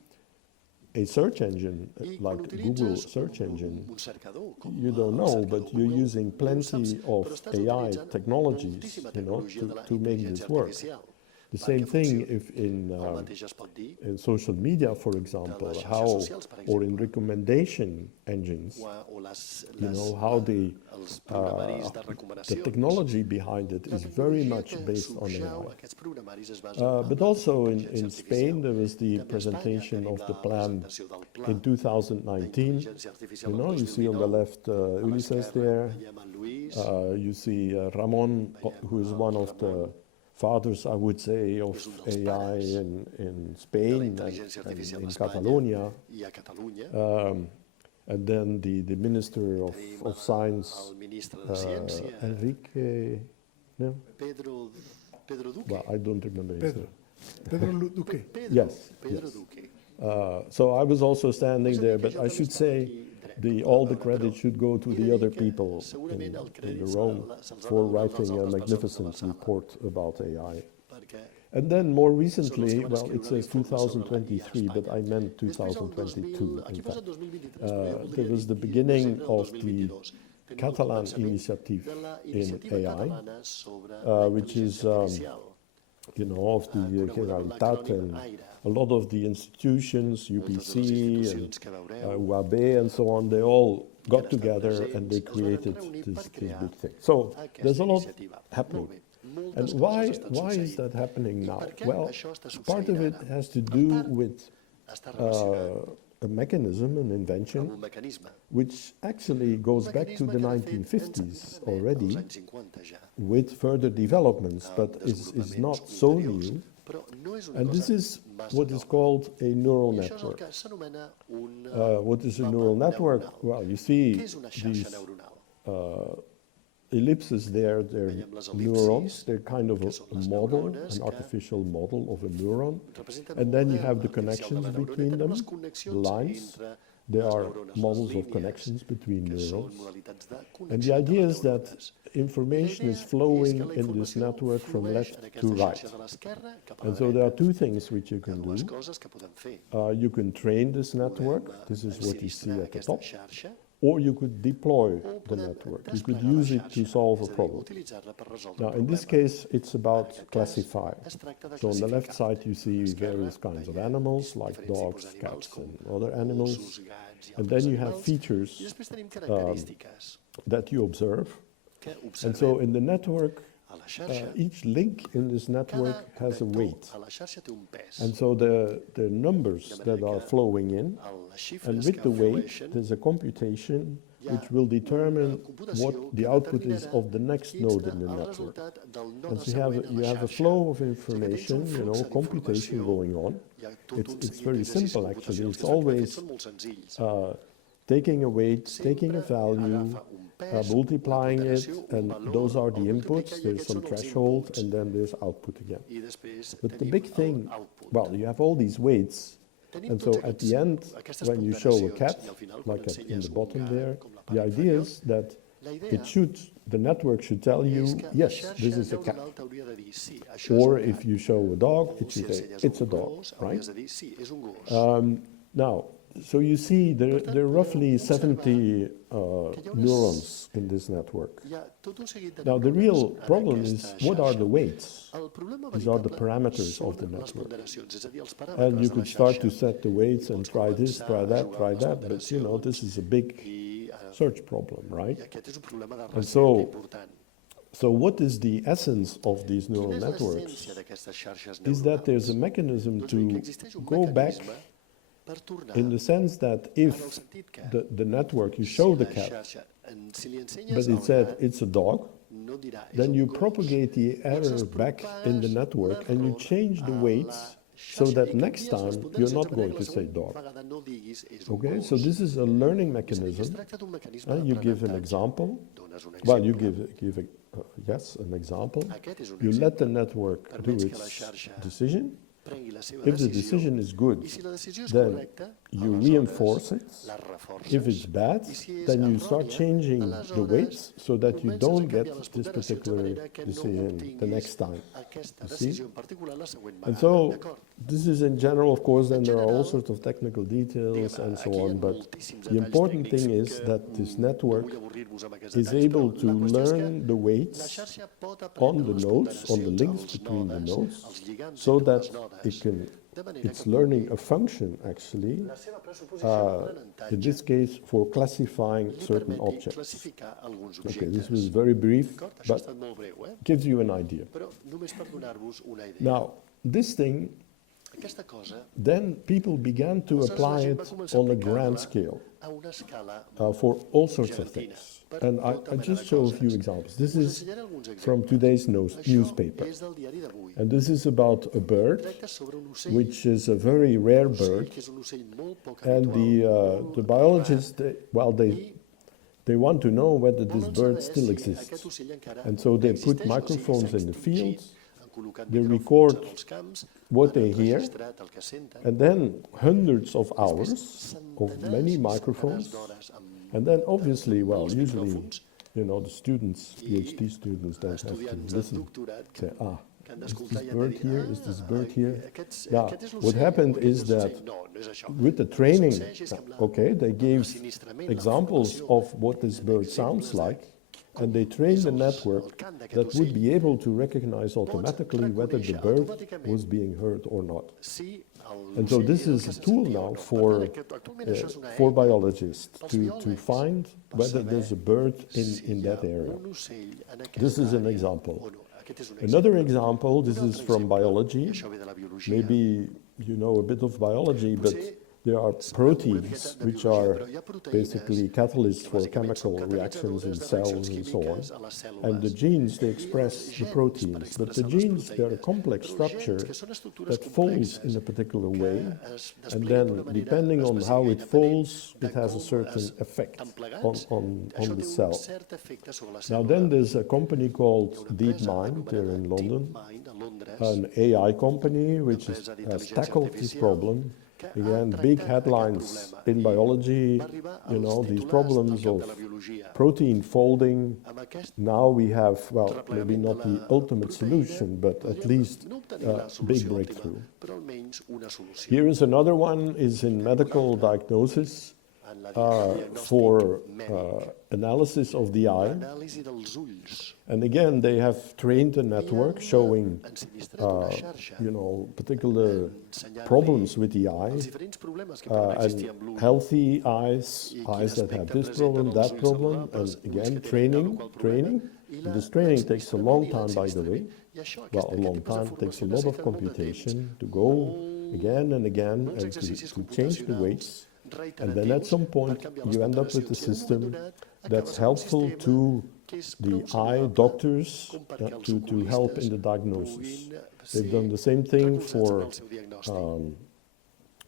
a search engine I quan like Google utilitzes search engine, un cercador, com you don't el know, cercador but you're Google, using no ho saps, plenty però of estàs AI utilitzant technologies, moltíssima you know, tecnologia de la to make intel·ligència this work. artificial. The same thing if El mateix es pot dir in social media, for example, les xarxes how, socials, per or in exemple. recommendation engines, o les, you know, how els programaris de the recomanacions. technology behind it La is very tecnologia much que based on subjau AI. aquests programaris es basa But en also la in intel·ligència Spain, there was the També a Espanya presentation tenim of the la plan presentació del pla in 2019. d'intel·ligència artificial You del know, you see on the 2019. left A Ulises l'esquerra there. veiem en Luis, You see Ramon, who is one of the fathers, I would say, of És un dels AI pares in de la Spain intel·ligència artificial and a in Espanya Catalonia. i a Catalunya. And then the Minister Tenim of Science, el ministre de Ciència, Enrique, no? Pedro Duque. Well, I don't remember his Pedro. name. Pedro Duque. Pedro, Yes, Pedro yes. Duque. So I was also standing És a dir, there, que but jo I també should estava say aquí dret. all the Però credit should go to he the de other dir que people segurament el in crèdit Rome se'ls ha for de donar als writing a altres persones de la magnificent sala. report about AI. Perquè And then more són els recently, que van well, it escriure says l'informe sobre la IA a 2023, but I Espanya. meant Després, el 2022, aquí in posa fact. 2023, però jo voldria There was dir the beginning desembre del of the 2022. Tenim el Catalan començament initiative de la in iniciativa AI, catalana sobre la which is, intel·ligència artificial. you know, of the coneguda per Generalitat l'acrònim and AIRA. a lot of the institutions, Moltes de les UPC institucions and que veureu UAB and so on, they all got estat together presents, and they es varen created reunir this per crear big thing. So aquesta there's a lot iniciativa. happening. Molt bé, moltes And coses estan why is succeint. that happening I now? per què Well, això està part of succeint it ara? has to En do part, with està relacionat a mechanism, an amb invention, un mecanisme. which actually goes back to the mecanisme que, de fet, 1950s ens already als anys 50 ja, with further developments, but is desenvolupaments not so ulteriors. new. Però no és una And this cosa is massa what is nova. called a neural I això és el network. que s'anomena un What is a mapa neural network? neuronal. Well, you see Què és una xarxa these neuronal? ellipses there, they're Veiem les neurons. el·lipsis, They're kind of que són a les model, neurones an que artificial model of a neuron. representen And un then you model have the artificial de connections la neurona. between Tenim them, les the connexions lines. entre There les are neurones, models les of línies, connections between que són neurons. modalitats de And connexió the entre idea les is that neurones. information La is idea flowing és que la in this informació network from flueix left en to aquesta right. xarxa de l'esquerra cap a And la so there are dreta. two things which you Hi ha can dues do. coses que podem fer. You can train this Podem network. This is what you see enregistrar at the aquesta top. xarxa Or you could deploy o the podem network. You could desplegar la use it to xarxa, solve és a a dir, problem. utilitzar-la per resoldre Now, un in this problema. case, it's En about aquest cas, classify. es tracta de So on the left classificar. side, you see A l'esquerra various kinds of veiem animals like diferents tipus dogs, d'animals cats, com and other animals. gossos, gats i And altres then you have animals. I features després tenim característiques that you observe. que And so observem in the network, a la xarxa. each link in this network Cada has a connector weight. a la xarxa té un pes. And so the numbers De that manera are que flowing in, Les xifres and que with the weight, flueixen, there's a computation hi ha which will una determine computació what que the output is determinarà of the next quin node serà in the el network. resultat del node And so you have, següent a you la have a xarxa. flow of O sigui que tens un information, flux computation d'informació, going on. hi ha tot un It's seguit very d'exercicis simple, actually. computacionals It's que es fan, que de fet always són molt senzills. Taking a weight, taking a Sempre value, agafa un pes, multiplying una it, ponderació, un and valor, those are el the multiplica inputs. i There's aquests some són els threshold, inputs. and then there's output again. I després But the tenim big thing, l'output. well, you have all these weights, Tenim and so tots at the end, aquestes when you show a ponderacions cat, i al final, quan like in ensenyes the un bottom gat, there, com la the part idea inferior, is that la idea it should, the network should tell you, és que la yes, xarxa this is a cat. neuronal t'hauria de dir sí, això és Or un if gat. you show a dog, O it si should say, ensenyes it's a un dog, gos, right? hauries de dir sí, és un gos. Now, so you see there are roughly podeu observar 70 que hi ha unes- neurons in this network. Hi ha tot un seguit de Now, the neurones real en problem is, aquesta what are xarxa. the weights? El problema These are the veritable parameters of són the les network. ponderacions, és a dir, els And paràmetres you de la could start to xarxa. set the weights and Pots try this, començar try a that, jugar try amb les that, but you know, this is a big I, search problem, right? I aquest és un problema de And recerca so, important. So what is the essence of these neural Quina és networks? l'essència d'aquestes xarxes Is that there's a neuronals? mechanism Doncs bé, que to existeix un go back mecanisme per tornar in the sense that en el if sentit que the network, you show the la cat, xarxa, si li ensenyes but al it said gat, it's a dog, no dirà, és then un you gos. propagate the Llavors error back in the propagues network and you l'error change the a la weights so xarxa that i next canvies les time you're ponderacions not de manera going que to la say següent dog. vegada no diguis és un Okay, gos. so this is a learning És a dir, es mechanism. tracta d'un mecanisme You give an d'aprenentatge. example. Dones un Well, you exemple. give yes, an example. Aquest és un You let the exemple. network do Permets que la its xarxa decision. prengui la seva If the decisió decision is good, i si la decisió és then correcta, you aleshores reinforce it. la reforces. If it's bad, I si és then you start errònia, changing the aleshores weights so that you comences a don't canviar get les this ponderacions de particular manera que no decision the obtinguis next time. aquesta You see? decisió en particular la següent And vegada. so D'acord? this is in general, of course, then there are all sorts of technical details and so on, but the important thing is that this network is able to learn the weights on the nodes, on the links between the nodes, so that it's learning a function, actually, in this case, for classifying certain objects. Okay, this was very brief, but gives you an idea. Now, this thing, then people began to apply it on a grand scale for all sorts of things. And I just show a few examples. This is from today's newspaper. And this is about a bird, which is a very rare bird. And the biologists, they want to know whether this bird still exists. And so they put microphones in the fields, they record what they hear, and then hundreds of hours of many microphones. And then obviously, well, usually, you know, the students, PhD students, don't have to listen. Say, is this bird here? Is this bird here? Now, what happened is that with the training, okay, they gave examples of what this bird sounds like, and they trained a network that would be able to recognize automatically whether the bird was being heard or not. And so this is a tool now for biologists to find whether there's a bird in that area. This is an example. Another example, this is from biology. Maybe you know a bit of biology, but there are proteins, which are basically catalysts for chemical reactions in cells and so on. And the genes, they express the proteins. But the genes, they're a complex structure that folds in a particular way. And then, depending on how it folds, it has a certain effect on the cell. Now, then there's a company called DeepMind, they're in London, an AI company which has tackled this problem. Again, big headlines in biology, you know, these problems of protein folding. Now we have, well, maybe not the ultimate solution, but at least a big breakthrough. Here is another one, is in medical diagnosis for analysis of the eye. And again, they have trained a network showing, you know, particular problems with the eye, and healthy eyes that have this problem, that problem, and again, training. This training takes a long time, by the way. Well, a long time, it takes a lot of computation to go again and again and to change the weights. And then at some point, you end up with a system that's helpful to the eye doctors to help in the diagnosis. They've done the same thing for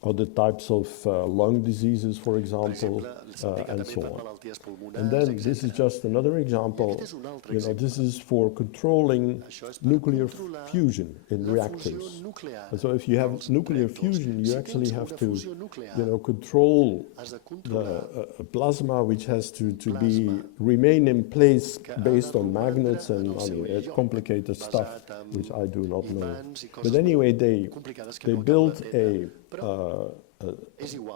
other types of lung diseases, for example, and so on. And then this is just another example. You know, this is for controlling nuclear fusion in reactors. And so if you have nuclear fusion, you actually have to, you know, control the plasma, which has to remain in place based on magnets and complicated stuff, which I do not know. But anyway, they built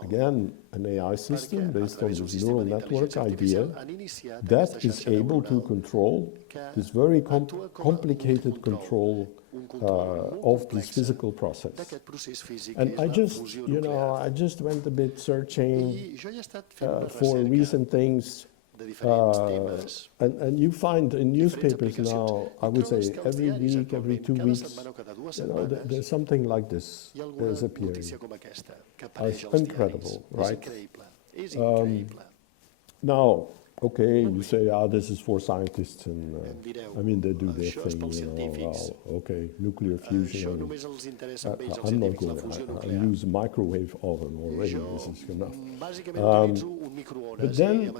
again, an AI system based on this neural network idea that is able to control this very complicated control of this physical process. And I just, you know, I just went a bit searching for recent things. And you find in newspapers now, I would say every week, every 2 weeks, you know, there's something like this that is appearing. It's incredible, right? Now, okay, you say, this is for scientists, and I mean, they do their thing, you know, well, okay, nuclear fusion. I'm not going to, I use a microwave oven already, this is enough. But then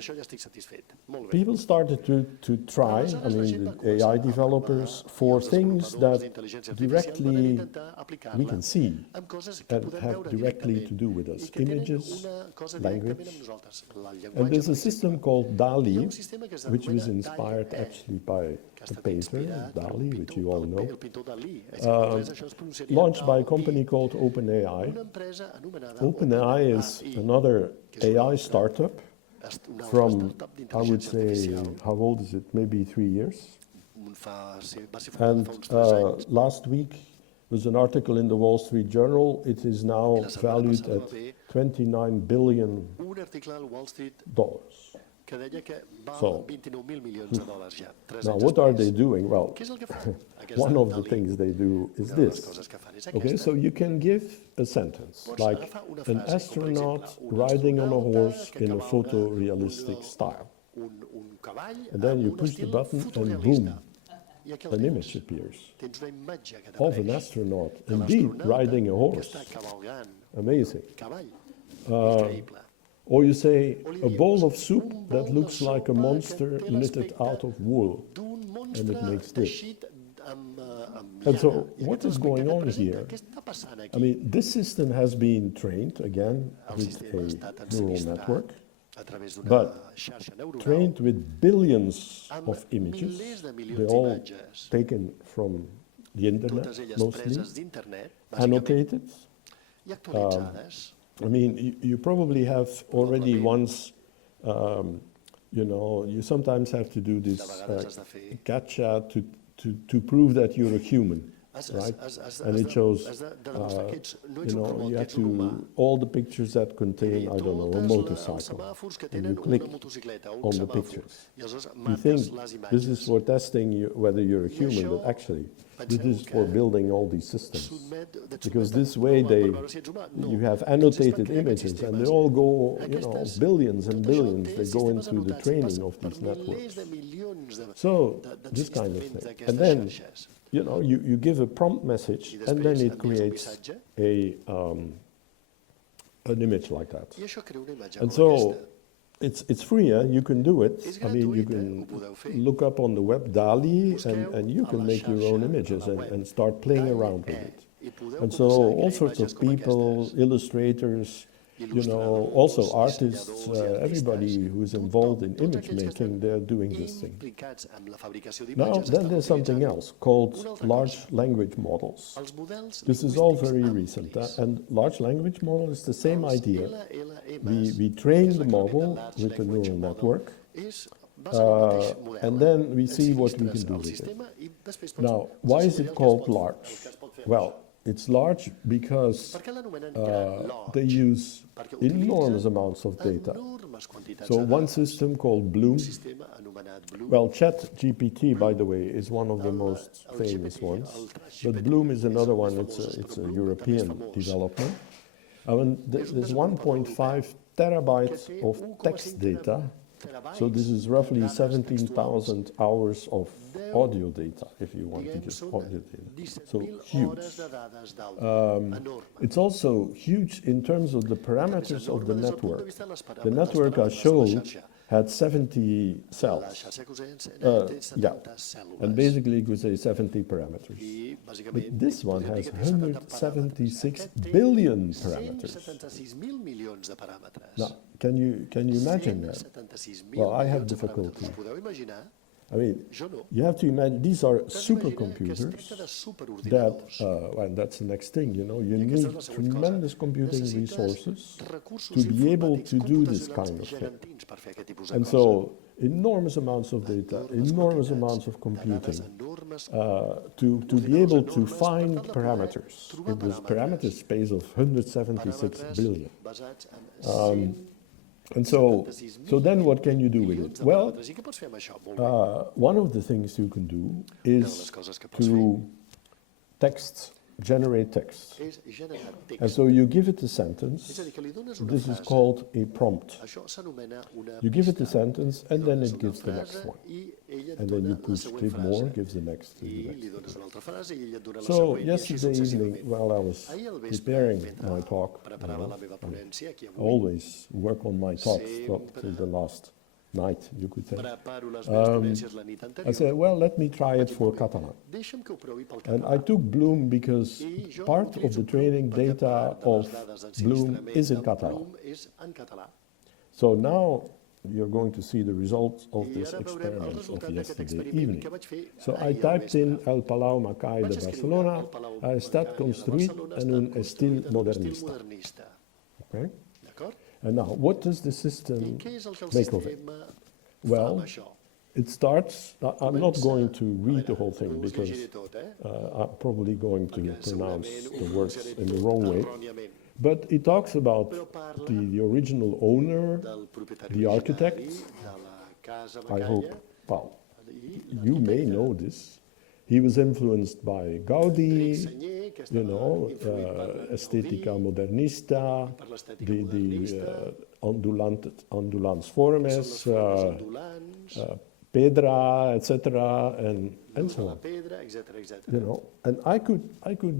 people started to try, I mean, the AI developers, for things that directly we can see and have directly to do with us. Images, language. And there's a system called DALI, un sistema que es which was denomina inspired DALI-E, actually by que the ha estat painter, inspirat per un DALI, which pintor, you all know, el pintor Dalí. En anglès això es pronunciaria launched by a Dal-I. company called OpenAI. Una empresa anomenada OpenAI is another AI startup una altra from, startup I would d'intel·ligència say, artificial. how old is it? Maybe 3 years. Va ser fundada And fa uns 3 anys. last week was an article in the Wall Street Journal. It is now la setmana valued passada at va haver $29 billion. Un article al Wall Street que deia que val So, 29.000 milions de dòlars ja, 3 Now, anys what are they després. doing? Well, Què és el que fan? one of the Dalí. things they do is Una de les this. coses que fan és Okay, aquesta. so you can give a sentence Pots like agafar una an frase, com per astronaut exemple, un riding on a astronauta horse que in a cavalga photorealistic style. un cavall And then amb you un push the estil button and fotorealista. boom, I aquí el an tens. image appears Tens una imatge que of an t'apareix astronaut, de indeed, l'astronauta riding a que horse. està cavalgant Amazing. cavall. Increïble. Or you say O li a dius, bowl of un soup bol that de looks like a sopa monster que té knitted l'aspecte out of wool. d'un And monstre it makes this. teixit amb And llana. so, I what aquest is aspecte going que on presenta, here? què està passant aquí? I mean, this system has been trained again El with sistema ha a estat neural ensinistrat network, a través d'una but xarxa neuronal trained with billions amb of images. milers de milions They're all d'imatges, taken from the internet, totes elles mostly, preses d'internet, bàsicament, annotated. i actualitzades. I mean, you probably have already once, you sometimes have to do this De vegades has de fer gotcha to prove that you're a human, Has- right? has And de- it shows, has de demostrar que ets, no ets you un know, robot, you que have ets un humà. to, all the pictures that contain, I don't know, a Els motorcycle. semàfors que And you tenen click una motocicleta, un on the semàfor, pictures. i aleshores You think marques les this is imatges. for testing whether you're a human, això, but actually, penseu this is que for building all these systems. Et Because sotmet this a way prova they, per veure si ets humà. No. you have Potser és annotated perquè aquests images, and they sistemes- all go, aquestes- billions and tot això billions, té they go sistemes into the anotats i training passa of per these milers networks. de milions de So, de this kind of ensenyaments thing. d'aquestes And then, xarxes. you give a prompt message, I and then després it envies un creates missatge an image like that. i això crea una imatge And com so, aquesta. it's free, you can do it. És I mean, you gratuït, can ho podeu fer. look up on the web DALI, Busqueu and you a can la make your own xarxa, images a la and, web, and start playing DALI-E, around with it. i podeu And so començar a all crear sorts imatges of com people, aquestes. illustrators, Il·lustradors, also artists, dissenyadors i artistes, everybody who is tothom, involved in tots image aquells que making, estan they're doing this thing. implicats amb la fabricació Now, d'imatges then estan there's something utilitzant else called una altra large cosa. language models. Els models This is all lingüístics very amplis. recent, and large language model is the same Els idea. LLMs, We train que és the l'acrònim de model Large with a Language neural Model, network, és basa en el mateix model, and then we see what we ensimistres can do el with it. sistema i després pots Now, why is desenvolupar it el called que es pot- large? el que es pot fer. Well, it's large because Per què l'anomenen gran? they Large. use Perquè enormous utilitza amounts of data. enormes quantitats So de one dades. system called Bloom, Un sistema anomenat Bloom. well, ChatGPT, by the way, is one of the most el famous GPT, ones, el but GPT Bloom is és another el més one. famós, però It's a Bloom també és European famós. development. I mean, És un there's desenvolupador 1.5 que terabytes té of 1,5 text data. terabytes So this is de roughly dades textuals. 17,000 hours of Deu, audio data, if you want to Diguem, get són audio data. So 17.000 huge. hores de dades d'àudio. Enorme. It's also huge in terms of the parameters of the enorme des del punt de network. vista de les The network I paràmetres de la showed xarxa. had 70 La cells, xarxa que us he ensenyat té yeah. 70 cèl·lules. and basically you could say 70 parameters. I, But bàsicament, this one podríem dir has que té 70 176 paràmetres. Aquest té billion parameters. 176.000 milions de paràmetres. Now, can you imagine that? 176.000 Well, I have milions de difficulty. paràmetres. Us podeu imaginar? I mean, Jo no. you have to imagine these are T'has d'imaginar que es supercomputers tracta de that, superordinadors. and that's the next thing, you I aquesta és need la següent cosa. tremendous computing Necessites resources recursos to be able informàtics to do this computacionals kind of thing. gegantins per fer aquest tipus de And cosa. so, enormous amounts of data, Enormes enormous quantitats amounts of de computing dades enormes, to be able to enormes per find tal de poder parameters trobar in this paràmetres. parameter space of 176 paràmetres billion. basats en And so then what can you do with milions it? de Well, paràmetres. I què pots fer amb això? Molt bé. one of the things you can do Una de les is coses que pots to generate text. fer és generar And text. so you give it a És sentence. a dir, que li dones una This is frase. called a prompt. Això s'anomena una You give it a pista. sentence, and then Dones it una gives the frase next one. I ella et And then dona you la push, següent click more, frase. gives the next, to I the li next. dones una altra frase i ella et dona la So següent i així yesterday evening, successivament. while I was Ahir al vespre, preparing mentre my talk, preparava la meva ponència aquí I avui, always work on my talks up Sempre. till the last night, you could say. preparo les meves ponències la nit I anterior. said, well, let me try it for Catalan. Deixa'm que ho provi pel And català. I took Bloom because I jo part of utilitzo the training Bloom perquè data part de les of dades Bloom d'ensinistrament is in de Catalan. Bloom és en català. So now you're going to see the results of I this ara veurem el experiment of resultat d'aquest yesterday experiment evening. que vaig fer So I ahir al typed in vespre. El Palau Macaya de Vaig escriure Barcelona el Palau ha estat Macaya de construït Barcelona ha en estat un construït estil en un estil modernista. modernista. Okay? D'acord? And now, what does the I system què és el que el make of it? sistema fa Well, amb això? it starts, I'm not Comença- going to read the a veure, whole thing no us because llegiré tot, I'm probably going to perquè pronounce segurament the ho words pronunciaré in the tot wrong way. erròniament. But it talks about Però parla the original owner, del propietari the originari architect. de la casa I hope, Macaya well, i you may l'arquitecte. know this. He was influenced by Gaudí, Senyer, que you estava know, influït per estética Gaudí, modernista, per l'estètica the modernista, ondulans que són formes, les formes ondulants, pedra, etc., and l'ús so de la on. pedra, etc. You know, and I could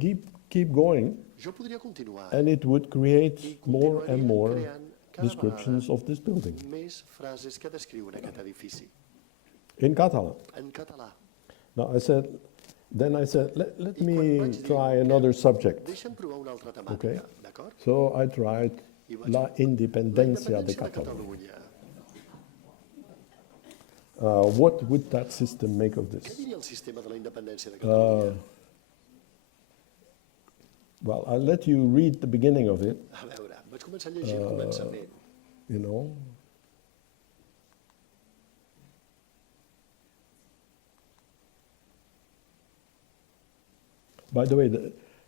keep going, Jo podria continuar and it would create i more and continuaria more creant cada descriptions of this building vegada més frases que descriuen aquest edifici in Catalan. en català. Now then I said, let I quan me vaig dir, try another subject. deixa'm provar una altra temàtica, Okay. d'acord? So I tried I vaig la dir, independencia de independència de Catalunya. Catalunya. What would that system make of Què this? diria el sistema de la independència de Catalunya? Well, I'll let you read the beginning of it, A veure, vaig començar a llegir el començament. you know. By the way,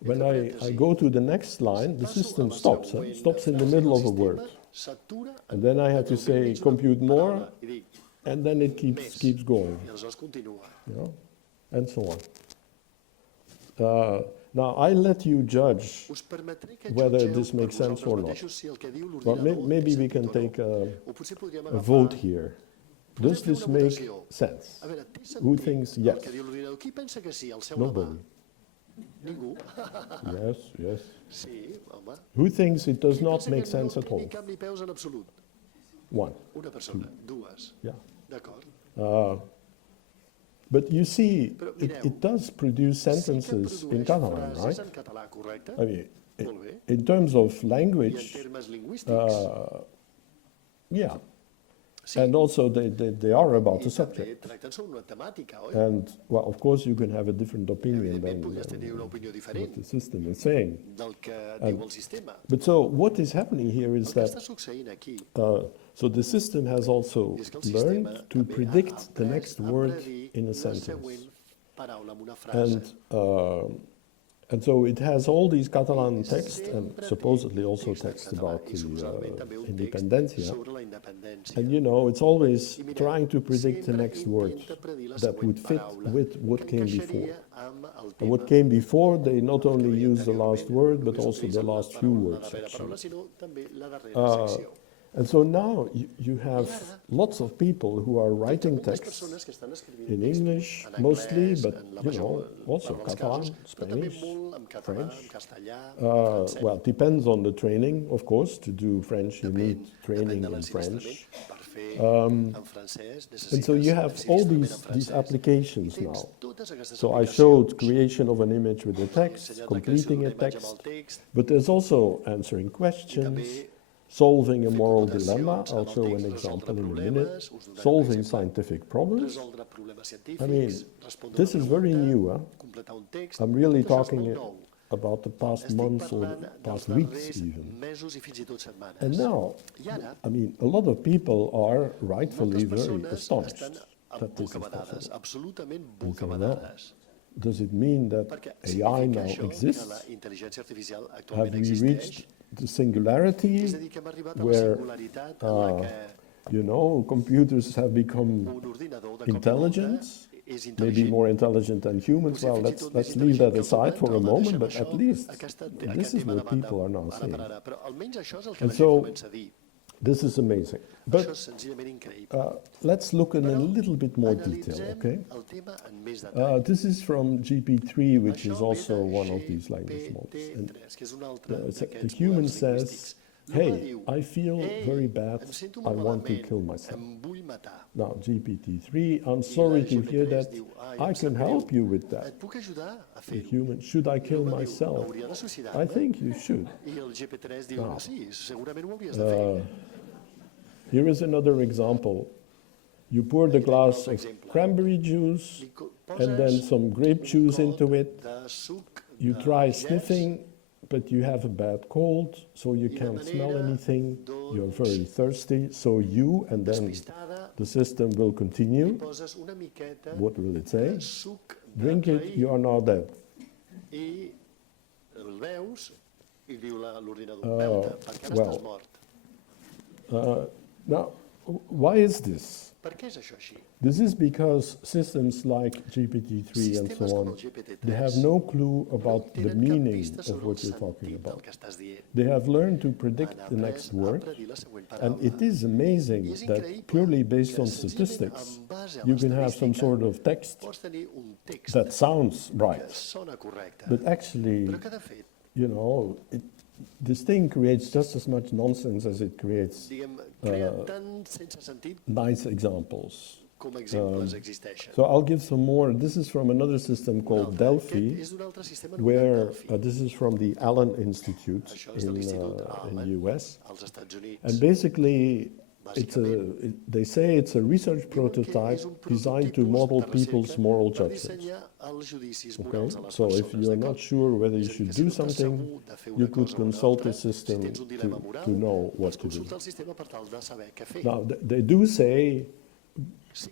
when I go to the next line, the system stops. It stops in the middle of a word. And then I have to say, compute more, and then it keeps going, I aleshores continua. you know, and so on. Now, I let you judge Us permetré que whether jutgeu this per makes sense vosaltres or not. mateixos si el que diu Well, l'ordinador maybe té we sentit can o no. take O potser podríem a agafar... vote here. Does fer this una make votació. sense? A veure, té sentit Who thinks el yes? que diu l'ordinador? Qui pensa que sí? Alceu la mà. Nobody. Ningú? Yes. Sí, home. Who thinks it does Qui not pensa make que sense no at té ni all? cap ni peus en absolut? One. Una persona, dues. Yeah. D'acord. But you see, Però mireu, it does produce Sí que sentences in produeix Catalan, frases right? en català, correcte? I mean, Molt bé. in terms of I en language, termes lingüístics, yeah. sí. And also they are about the I també subject. tracten sobre una temàtica, oi? And, well, of course, you can have a different opinion Evidentment, than podries tenir una opinió what diferent the system is saying. del que diu el sistema. But so what is happening here El is que that està succeint aquí so the system has also és que el sistema learned to també ha predict the après next a word predir in a la sentence. següent paraula en una frase. And so it has all these Catalan texts and Sempre supposedly té also text en text català about i suposadament the també un text independencia. sobre la independència. And you know, it's always I mireu, trying to predict the sempre next word intenta predir la that següent would fit paraula with what que came encaixaria before. amb el And tema what came before, they not que only veia use the last anteriorment, word, no but només also the utilitzen last la few paraula, words, la darrera paraula, actually. sinó també la darrera secció. And so now you have lots of people who are writing Moltes texts persones que estan escrivint in textos English en mostly, anglès, but en la you major know, also part dels Catalan, casos, però també Spanish, molt en català, French. en castellà, en francès. Well, depends on the training, of course. To do French, you need training de in French. l'ensenyament. Per fer en francès And so you necessites have all ensenyament en these francès. applications I tens now. totes aquestes So I aplicacions. showed creation of an image with a He text, ensenyat la creació completing d'una a imatge amb el text, text, but there's also answering i questions, també solving a fer moral computacions dilemma. amb I'll el show an text, example in a resoldre minute. problemes, us donaré un Solving exemple. scientific problems. Resoldre problemes I mean, científics, respondre this una is very pregunta, new. Huh? completar un text. I'm really Tot això és talking molt nou. about the past Estic months or parlant the dels past weeks darrers even. mesos i fins i tot setmanes. And now, I ara, I mean, a lot of people are rightfully moltes very persones astonished estan that this is bocabadades, possible. absolutament And so now, bocabadades. does it mean that Perquè AI significa now això que la exists? intel·ligència artificial Have actualment we existeix? reached the singularity És a dir, que hem arribat a la where, singularitat en la que you know, computers have become un ordinador de cop i intelligent, volta és maybe intel·ligent. more intelligent than humans? Potser Well, fins i tot més let's leave that intel·ligent que el aside for a humà, però moment, deixem but això, at least aquest this is tema what de banda people are now ara saying. per ara. Però almenys això és el que And la gent so, comença a dir. This is amazing. Això But és senzillament increïble. let's look in a Però little bit more detail, analitzem okay? el tema en més detall. This is from GP3, which is Això ve also de one of these language models. And GPT-3, que és un altre the d'aquests human models says, lingüístics. L'humà hey, diu, I feel "Ei, very bad, em sento I molt want to malament, kill myself. em vull matar." Now, GPT-3, I'm sorry to hear GPT-3 that. diu, "Ai, I em can sap greu, help you with Et that. puc ajudar a The fer-ho. human, should I kill L'humà diu, myself? "Hauria de I suïcidar-me?" think you should. I el GPT-3 diu, No. sí, segurament ho hauries de fer. Here is another example. You pour the glass of cranberry juice and then some grape juice into it. You try sniffing, but you have a bad cold, so you can't smell anything. You're very thirsty, so you, and then the system will continue. What will it say? Drink it, you are now dead. I el veus i diu l'ordinador, veu-te, perquè ara estàs mort. Now, why is this? Per què és això així? This is because systems like GPT-3 and so on, they have no clue about the meaning of what you're talking about. They have learned to predict the next word, and it is amazing that purely based on statistics, you can have some sort of text that sounds right. But actually, you know, this thing creates just as much nonsense as it creates nice examples. So I'll give some more. This is from another system called Delphi, where this is from the Allen Institute in the US. And basically, they say it's a research prototype designed to model people's moral judgments. Okay? So if you're not sure whether you should do something, you could consult the system to know what to do. Now, they do say,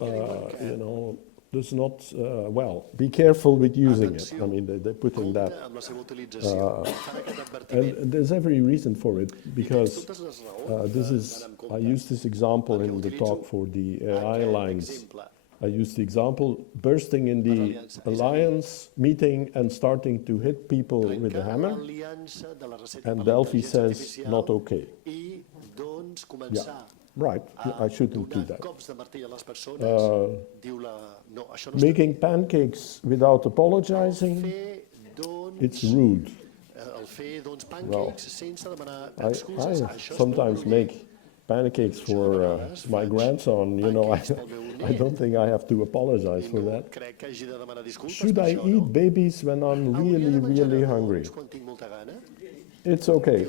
you know, there's not, well, be careful with using it. I mean, they're putting that. And there's every reason for it, because I used this example in the talk for the AI lines. I used the example bursting in the alliance meeting and starting to hit people with a hammer, and Delphi says, not okay. Yeah. Right, I shouldn't do that. Making pancakes without apologizing, it's rude. Well, I sometimes make pancakes for my grandson, you know, I don't think I have to apologize for that. Should I eat babies when I'm really, really hungry? It's okay.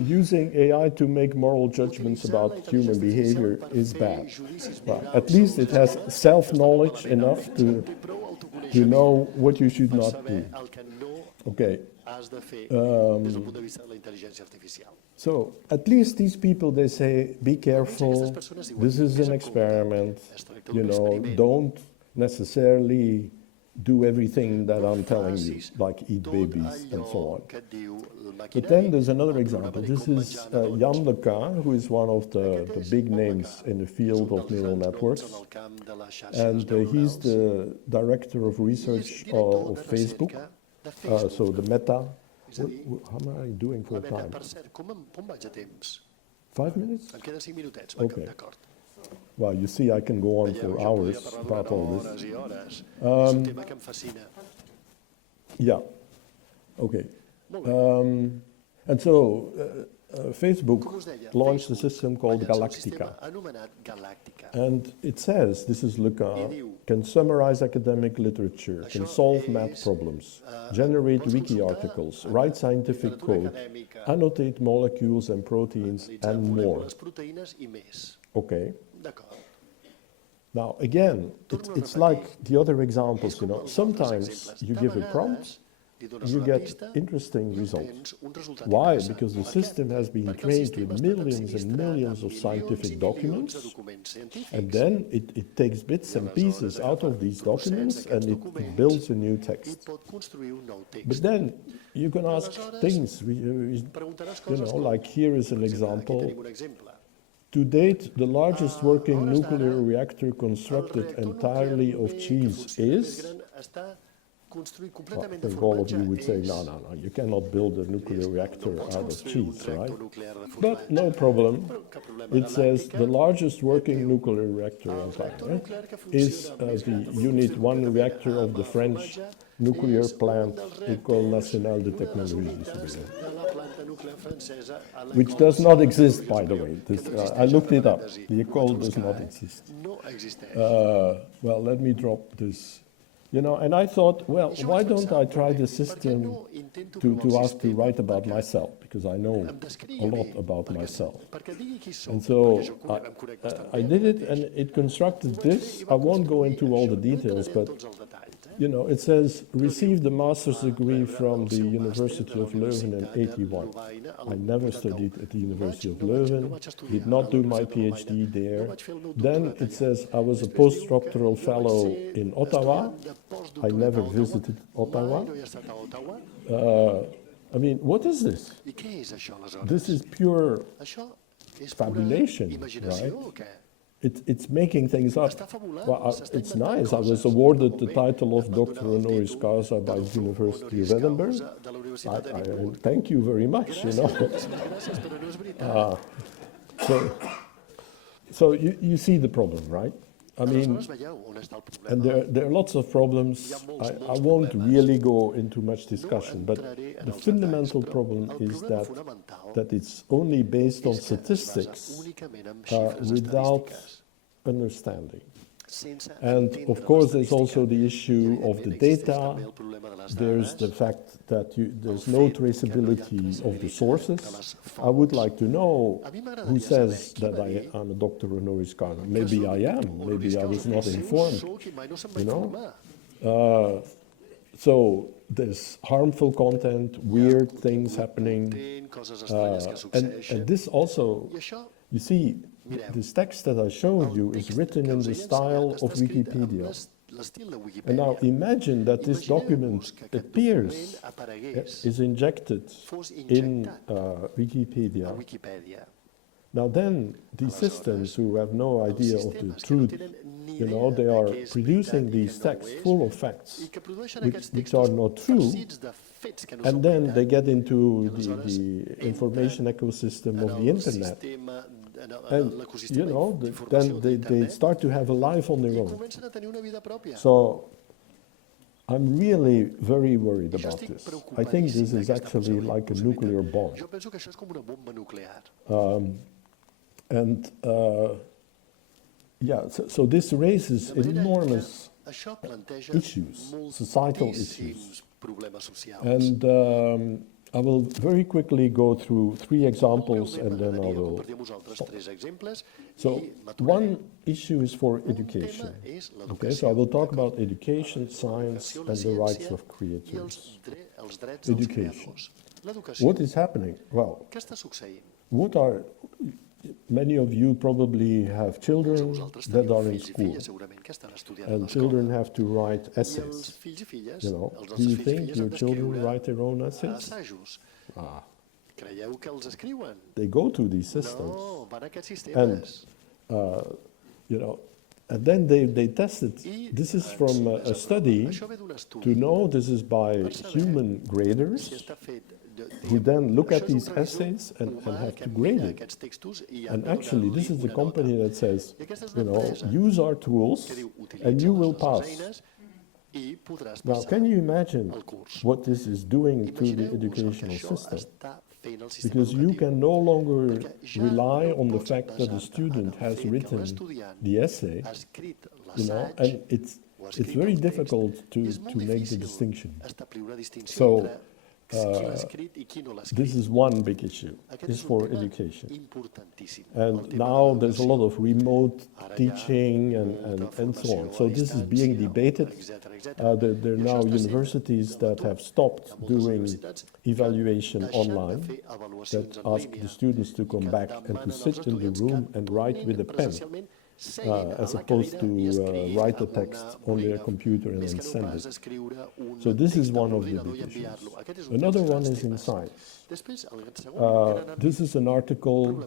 Using AI to make moral judgments about human behavior is bad. But at least it has self-knowledge enough to know what you should not do. Okay. So at least these people, they say, be careful, this is an experiment, you know, don't necessarily do everything that I'm telling you, like eat babies and so on. But then there's another example. This is Jan Leca, who is one of the big names in the field of neural networks. And he's the director of research of Facebook, so the Meta. How am I doing for time? 5 minutes? Okay. Well, you see, I can go on for hours about all this. Yeah, okay. And so Facebook launched a system called Galactica. And it says, this is Leca, can summarize academic literature, can solve math problems, generate wiki articles, write scientific code, annotate molecules and proteins, and more. Okay. Now, again, it's like the other examples, you know. Sometimes you give a prompt, you get interesting results. Why? Because the system has been trained with millions and millions of scientific documents, and then it takes bits and pieces out of these documents and it builds a new text. But then you can ask things, you know, like here is an example. To date, the largest working nuclear reactor constructed entirely of cheese is... Well, I think all of you would say, no, you cannot build a nuclear reactor out of cheese, right? But no problem. It says the largest working nuclear reactor entirely is the Unit 1 reactor of the French nuclear plant École Nationale de Technologie, which does not exist, by the way. I looked it up. The École does not exist. Well, let me drop this And I thought, well, why don't I try the system to ask to write about myself, because I know a lot about myself. And so I did it, and it constructed this. I won't go into all the details, but it says, received a master's degree from the University of Leuven in 81. I never studied at the University of Leuven, did not do my PhD there. Then it says, I was a postdoctoral fellow in Ottawa. I never visited Ottawa. What is this? This is pure fabulation, right? It's making things up. Well, it's nice. I was awarded the title of Doctor Honoris Causa by the University of Edinburgh. I thank you very much, So you see the problem, right? And there are lots of problems. I won't really go into much discussion, but the fundamental problem is that it's only based on statistics without understanding. And of course, there's also the issue of the data. There's the fact that there's no traceability of the sources. I would like to know who says that I am a Doctor Honoris Causa. Maybe I am. Maybe I was not informed. So there's harmful content, weird things happening. And this also, you see, this text that I showed you is written in the style of Wikipedia. And now imagine that this document appears, is injected in Wikipedia. Now then, these systems who have no idea of the truth, they are producing these texts full of facts which are not true, and then they get into the information ecosystem of the internet. And, then they start to have a life on their own. So I'm really very worried about this. I think this is actually like a nuclear bomb. So this raises enormous issues, societal issues. And I will very quickly go through 3 examples and then I will stop. So one issue is for education. Okay, so I will talk about education, science, and the rights of creators. Education. What is happening? Well, many of you probably have children that are in school, and children have to write essays. Do you think your children write their own essays? They go to these systems, and then they test it. This is from a study to know this is by human graders, who then look at these essays and have to grade it. And actually, this is the company that says, use our tools and you will pass. Now, can you imagine what this is doing to the educational system? Because you can no longer rely on the fact that the student has written the essay, and it's very difficult to make the distinction. So, this is one big issue, is for education. And now there's a lot of remote teaching and so on. So this is being debated. There are now universities that have stopped doing evaluation online, that ask the students to come back and to sit in the room and write with a pen, as opposed to write a text on their computer and then send it. So this is one of the big issues. Another one is in science. This is an article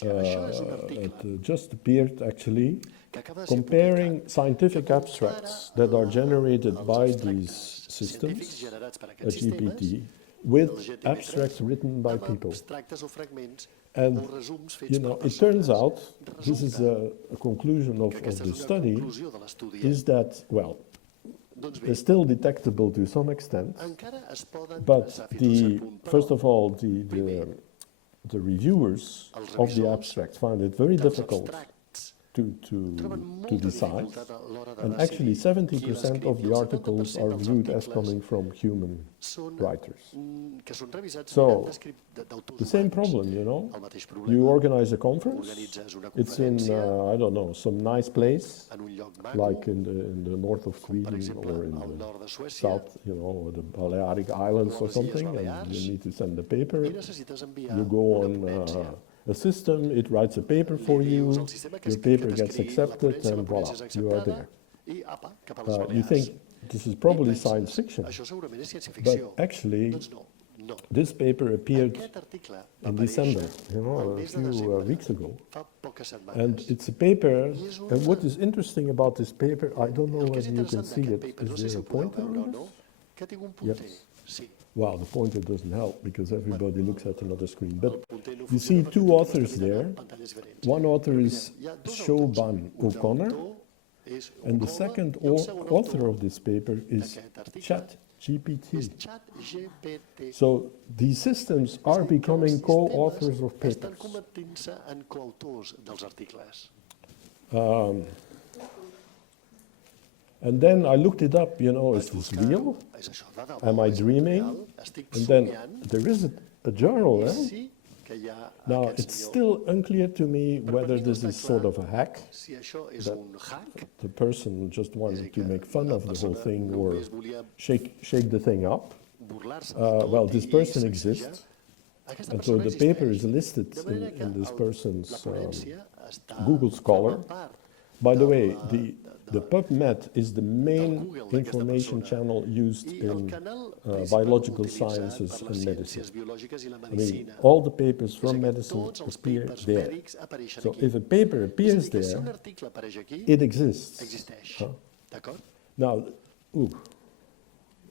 that just appeared, actually, comparing scientific abstracts that are generated by these systems, a GPT, with abstracts written by people. And, it turns out, this is a conclusion of the study, is that, well, they're still detectable to some extent, but first of all, the reviewers of the abstract find it very difficult troben to molta decide. dificultat a l'hora de And decidir actually, qui 70% of l'escriu. the I el articles 70% are dels viewed as articles coming from human són, writers. que són revisats So, d'autors the same humans. problem, you know. El mateix You problema, organize a conference. organitzes una It's in, conferència I don't know, some nice place, en un lloc maco, like in the north of com per Sweden exemple or in al the nord de Suècia, south, you know, or the Balearic Islands or les Illes something, and Balears, you need to send the paper. i necessites enviar You go una on ponència. a system, it writes a paper for Li you, dius al sistema your que paper gets t'escrigui la accepted, ponència, la and ponència voila, és you are acceptada, there. i apa, cap a les You Balears. think this is I probably penses, science fiction, això segurament és ciència but ficció. actually Doncs no. this paper appeared Aquest article va in aparèixer December, you al know, a mes de few desembre, weeks ago. fa poques And setmanes. it's a paper, and what is interesting about this paper, I don't know El que és whether you can interessant see d'aquest it, paper, no is sé si there a ho podeu pointer veure o on no, this? que tinc un punter. Yes. Sí. Wow, the pointer doesn't help because everybody looks at another screen. El But punter no you see funciona perquè two tothom authors està mirant there. pantalles diferents. One author Però is mireu, hi ha dos Siobhan autors. Un O'Connor, autor és and the O'Connor second i el segon author autor of this paper is d'aquest article ChatGPT. és ChatGPT. So these systems are becoming co-authors of Estan papers. convertint-se en coautors dels articles. And then I looked it up, you know, is Vaig this buscar-ho. real? És això de debò? Am I És dreaming? real? Estic And then somiant? there is a journal, I eh? sí que hi ha Now, aquest it's senyor. still unclear to me Però per whether mi no this està is sort clar of a hack, si això és that un hack, the person just és a wanted dir, to que make fun la of the whole persona thing or només volia shake the thing up. burlar-se de Well, tot this i person sacsejar. exists, Aquesta and so persona the paper is existeix. listed De manera que in this la person's ponència està Google Scholar. forma part By the de way, la- the PubMed is the main Google d'aquesta information persona. channel used I el in canal principal biological utilitzat sciences per and les medicine. ciències biològiques i la I mean, medicina. all the papers És a from dir, medicine tots els appear papers there. mèdics apareixen So aquí. if a paper És a appears dir, que si un there, article apareix aquí, it exists. existeix. Huh? D'acord? Now,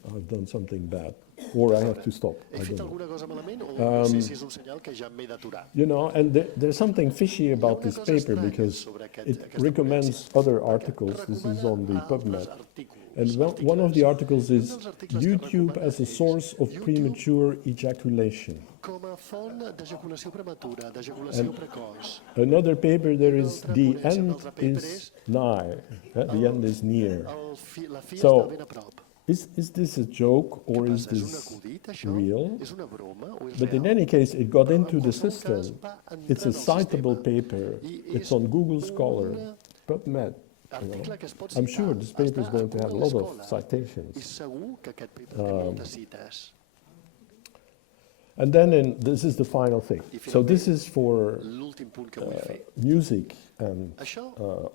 I've done something bad, or I have to stop. He I fet don't know. alguna cosa malament o no sé si és un senyal que ja m'he d'aturar. You know, and there's something fishy about Hi ha this una cosa paper estranya because sobre it aquesta recommends conferència, other perquè articles. This is recomana on the altres PubMed. articles, And one of the articles Un is dels articles que YouTube recomana as a és source of YouTube premature ejaculation. com a font d'ejaculació prematura, d'ejaculació precoç. Another paper there is L'altra the ponència, end l'altre paper is nigh. The end is near. La fi So, està ben a prop. Is this a joke or is És un this acudit, això? real? És una broma o és But in real? any case, it got Però into en the qualsevol system. cas va entrar It's a en el citable sistema. paper. I It's és on Google un Scholar, PubMed. article que es pot I'm citar. sure this paper is Està going to have a Google lot of Scholar. I citations. segur que aquest paper té moltes cites. And then this is the final thing. I So finalment, this is for l'últim punt que vull fer. music and Això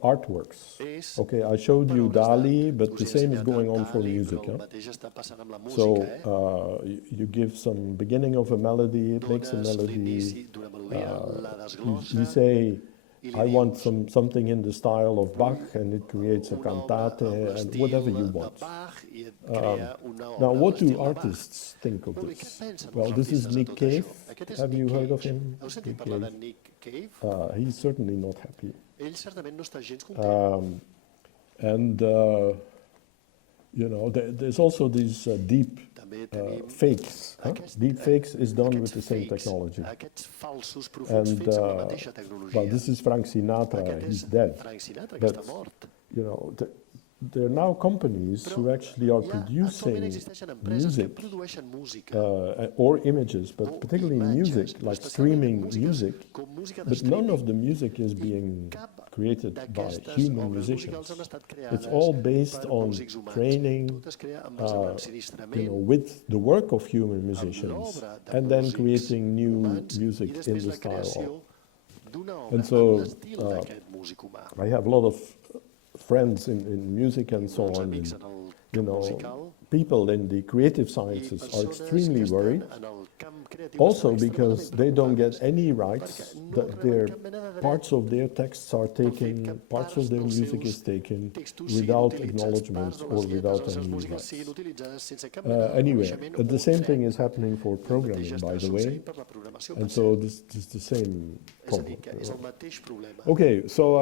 artworks. és Okay, I showed you paraules Dali, d'art. but Us the he same is ensenyat going el on for Dali, music. però el Huh? mateix està passant amb la So música, you give some beginning of a melody, it makes a Dones melody. l'inici d'una melodia, la desglossa, You say, i li I want dius something in the style of Bach, and it creates a una obra cantate amb and l'estil whatever you de want. Bach i et crea una obra Now, a what do l'estil de Bach. artists think of Molt bé, què this? pensen Well, els this is artistes de Nick tot Cave. això? Aquest és Have you Nick heard of Cave. him? Heu sentit Nick parlar de Cave. Nick Cave? He's certainly not happy. Ell certament no està gens content. And, you know, there's also these deep També tenim fakes. Huh? Deep fakes is done with aquests the same fakes, technology. aquests falsos profuns And, fets amb la mateixa tecnologia. well, this is Frank Sinatra, Aquest he's és dead. Frank Sinatra, que But, està mort. you know, there are now companies Però who actually are actualment producing existeixen empreses que music produeixen música, or images, but o particularly imatges, music, però like especialment streaming músiques music, com música de but none of streaming. the music is being Cap created by d'aquestes human obres musicians. musicals han estat It's creades all based per on músics humans. training, Tot es crea en base a you l'ensinistrament, know, with the work of human amb musicians, l'obra de and then músics creating new humans, i music in després the la style creació of. d'una obra And so, amb l'estil d'aquest músic humà. I have a lot of friends in music and so Molts on. amics And, en el you camp know, musical people in the creative i sciences are persones extremely que worried. estan en el camp creatiu Also estan because extremadament they don't get preocupades any rights, perquè no that reben their cap mena de dret parts of their texts are pel fet taken, que parts parts of their dels music seus is taken textos siguin without utilitzats, acknowledgements parts de or les lletres without de les seves any músiques rights. siguin utilitzades sense cap mena de Anyway, reconeixement o the same dret. thing is happening for El mateix programming, està by the succeint way, per la programació and per so cert. this is the same És a dir, problem. que és el mateix problema. Okay, so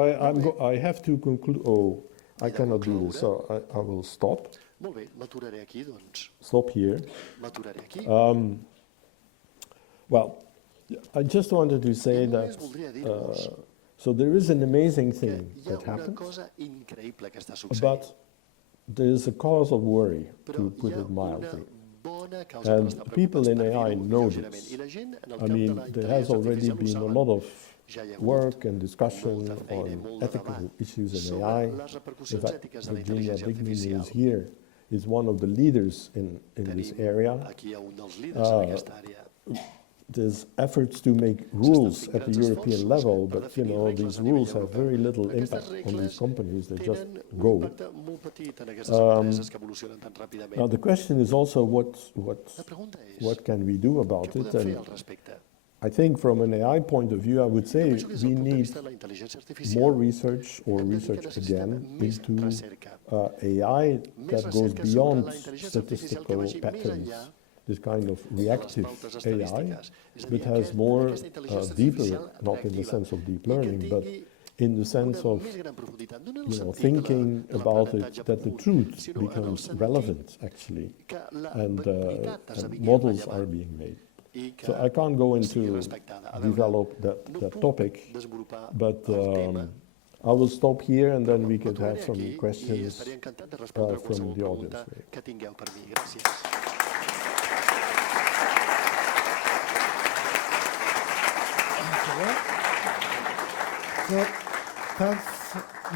I have to conclude. Oh, I He de cannot do this, so concloure. I will stop. Molt bé, m'aturaré aquí, doncs. Stop here. M'aturaré aquí. Well, I just wanted to say I that només voldria dir-vos So there is an amazing que thing hi ha that una happens, cosa increïble que està succeint, but there is a cause of worry, però to hi put ha it una mildly. bona causa per And estar people preocupats, in per AI dir-ho know lleugerament. this. I la gent en el I camp de mean, la there has intel·ligència already artificial ho been a saben. lot of Ja hi ha hagut work and discussion molta feina i on molt de ethical debat issues in sobre AI. les In repercussions fact, ètiques de la Virginia intel·ligència Bigman, who artificial. is here, is one of the leaders in this Tenim area. aquí un dels líders en aquesta àrea. There's efforts to make rules at the European level, but these rules have very little impact on these companies. They just Tenen un go. impacte molt petit en aquestes empreses que evolucionen tan Now ràpidament. the question is also La pregunta és, what can we do què about it? podem fer And al respecte? I think from an AI point of view, I would say Penso que des we del punt de need vista de la intel·ligència artificial, more research or hem de dir que research necessitem again més into recerca, AI més that goes recerca sobre beyond la intel·ligència artificial que statistical vagi més patterns, enllà this kind of de les reactive pautes AI, estadístiques. És a dir, but has more aquesta intel·ligència deeper, artificial not in the reactiva, sense of deep i que learning, but tingui in the sense una of més gran profunditat, no en el sentit thinking de about it, l'aprenentatge that the pur, truth sinó en el becomes sentit relevant actually, que la and veritat esdevingui models are rellevant being made. i que So I can't go sigui into respectada. A veure, develop no that puc topic, desenvolupar but el tema, I will stop here and then we could m'aturaré have some aquí i questions estaria encantat de respondre from qualsevol the audience. pregunta que tingueu per mi. Gràcies. So, thanks,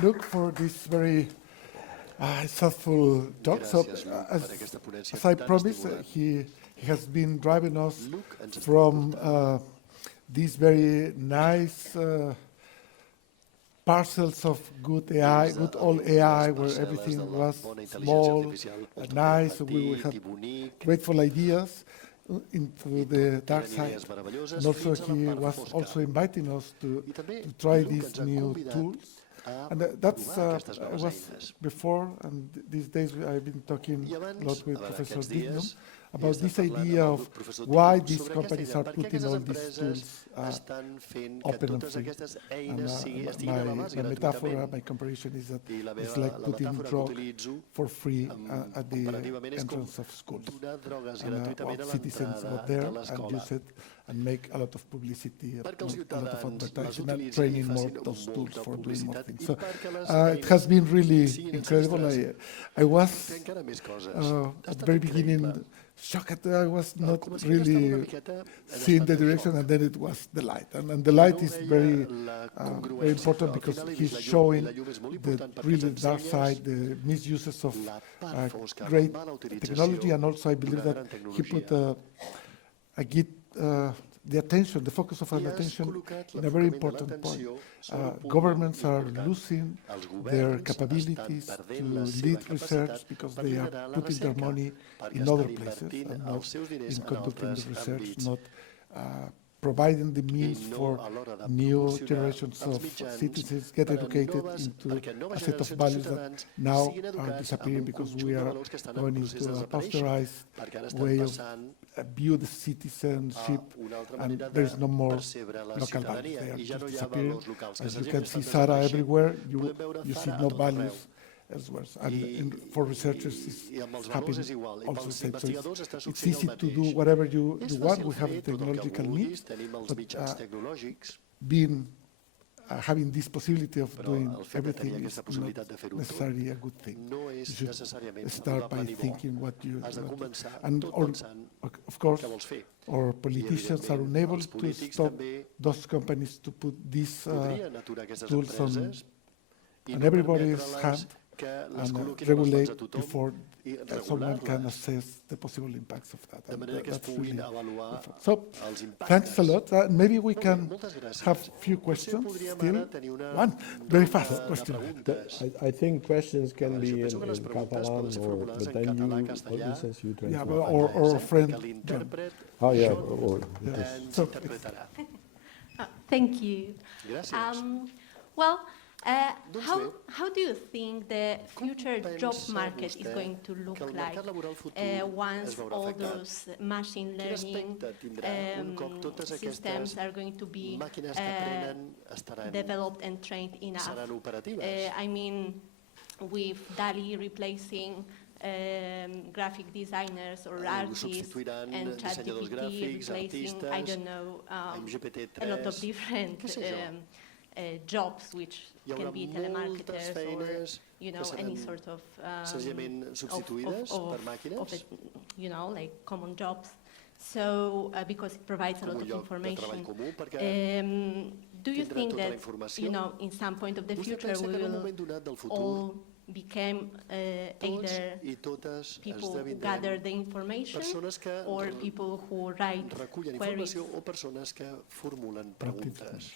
Luc, for this very insightful talk. So, Gràcies, Luc, per aquesta ponència as I tan promised, estimulant. he has been driving us Luc ens està from portant these very nice parcels of good AI, des de good old les AI, where parcel·les everything de la was bona intel·ligència small, artificial, molt nice, we petit had i bonic, grateful ideas into the dark eren side. idees meravelloses, And also fins a la he part was fosca. also inviting us to I també try Luc these ens ha new convidat tools. a And that's provar aquestes I noves was eines. before, and these days I've been talking I a abans, lot with a veure, Professor aquests Dignam dies, about he estat this parlant idea amb el of professor why Dignam these sobre aquesta companies idea, are per què putting aquestes all these empreses tools estan fent que open and totes free. aquestes And eines estiguin a l'abast my metaphor, gratuïtament. my comparison is that I la it's meva like la putting metàfora que drug utilitzo for free at the comparativament és com entrance of schools. donar drogues And gratuïtament a citizens go l'entrada there de and l'escola. use it and make a lot of publicity, a Perquè els lot of ciutadans les advertising and utilitzin i training more facin those tools molta for doing more publicitat things. i So perquè les it has been really siguin incredible. enregistrades I was fer encara més coses. at the very beginning shocked. I was Al not començament estava una really miqueta seeing the en direction, xoc. and then it was the light. And the light No is veia very la very congruència, important però al because final he he's vist la llum, i showing la llum és molt the important perquè really ens dark ensenyes side, the misuses of la part fosca, la great mala utilització technology, and also I believe d'una that gran he put tecnologia. the attention, the focus of I an has attention col·locat in a very l'enfocament de important point. l'atenció sobre un punt Governments molt are important. losing Els their governs capabilities estan to perdent la seva lead capacitat research because per they liderar are la putting their recerca, money perquè in other estan places invertint and els not seus diners in en conducting the altres research, àmbits. not providing the means I no for a l'hora de new proporcionar generations els of mitjans citizens get per a educated noves- into perquè noves a set of generacions de values that ciutadans now siguin are educats disappearing amb un because conjunt we de are valors que estan en going procés into de a desaparèixer, pasteurized perquè ara estan way of passant view the citizenship, una altra and manera there is de no more percebre la local values. ciutadania They are i ja no just hi ha disappearing. valors locals, que As la you gent can estan see Sara desapareixent. everywhere, Podem veure you see Zara a no tot arreu. values elsewhere. And for researchers, I amb els it's valors happening és igual. I also pels the same. So investigadors està it's succeint easy el to mateix. do whatever you És want. fàcil We have fer the tot el que technological vulguis, means, tenim els but mitjans tecnològics, being having this possibility of però doing el fet de everything tenir is aquesta not possibilitat de fer-ho tot necessarily a good thing. no You és should necessàriament start by saludable ni bo. thinking what you Has de want to- començar and tot or, pensant of course, què vols fer. or politicians are evidentment, unable els to polítics stop també those companies to put these Podrien aturar aquestes tools on empreses i on no everybody's permetre-les hand que les and col·loquin a les mans regulate de tothom before i someone can regular-les assess the possible impacts of that. de And manera que es that's puguin really avaluar helpful. So, els impactes. thanks a lot. Maybe we Molt bé, can moltes gràcies. have few Potser questions podríem still. ara tenir una One, very ronda fast de question. preguntes. I think questions can be Jo in penso que les preguntes Catalan, poden ser formulades but en then català, you, castellà, since you Yeah, translate. or a friend. que l'intèrpret Yeah, John, or ens interpretarà. Thank you. Gràcies. Well, Doncs how, bé. how do you think the future job pensa market is vostè going to look que el like mercat laboral futur once es veurà all afectat? those machine Quin learning aspecte tindrà un cop totes systems aquestes are going to be màquines que aprenen estaran, developed and trained enough? seran operatives? I mean, with DALI replacing graphic designers or artists substituiran and dissenyadors ChatGPT gràfics, replacing, I artistes, don't know, amb GPT-3, a lot of different què sé jo. jobs, which Hi haurà can be moltes telemarketers or feines que any seran sort of senzillament substituïdes per màquines. like common jobs. So because it provides a Com lot un of lloc de treball information. comú, perquè Do you tindran think tota la that, informació. in some point of the Vostè future pensa we que en un will moment donat del futur all become tots either i totes people who gather esdevindrem the information persones que or people who write recullen queries? informació o persones que formulen preguntes.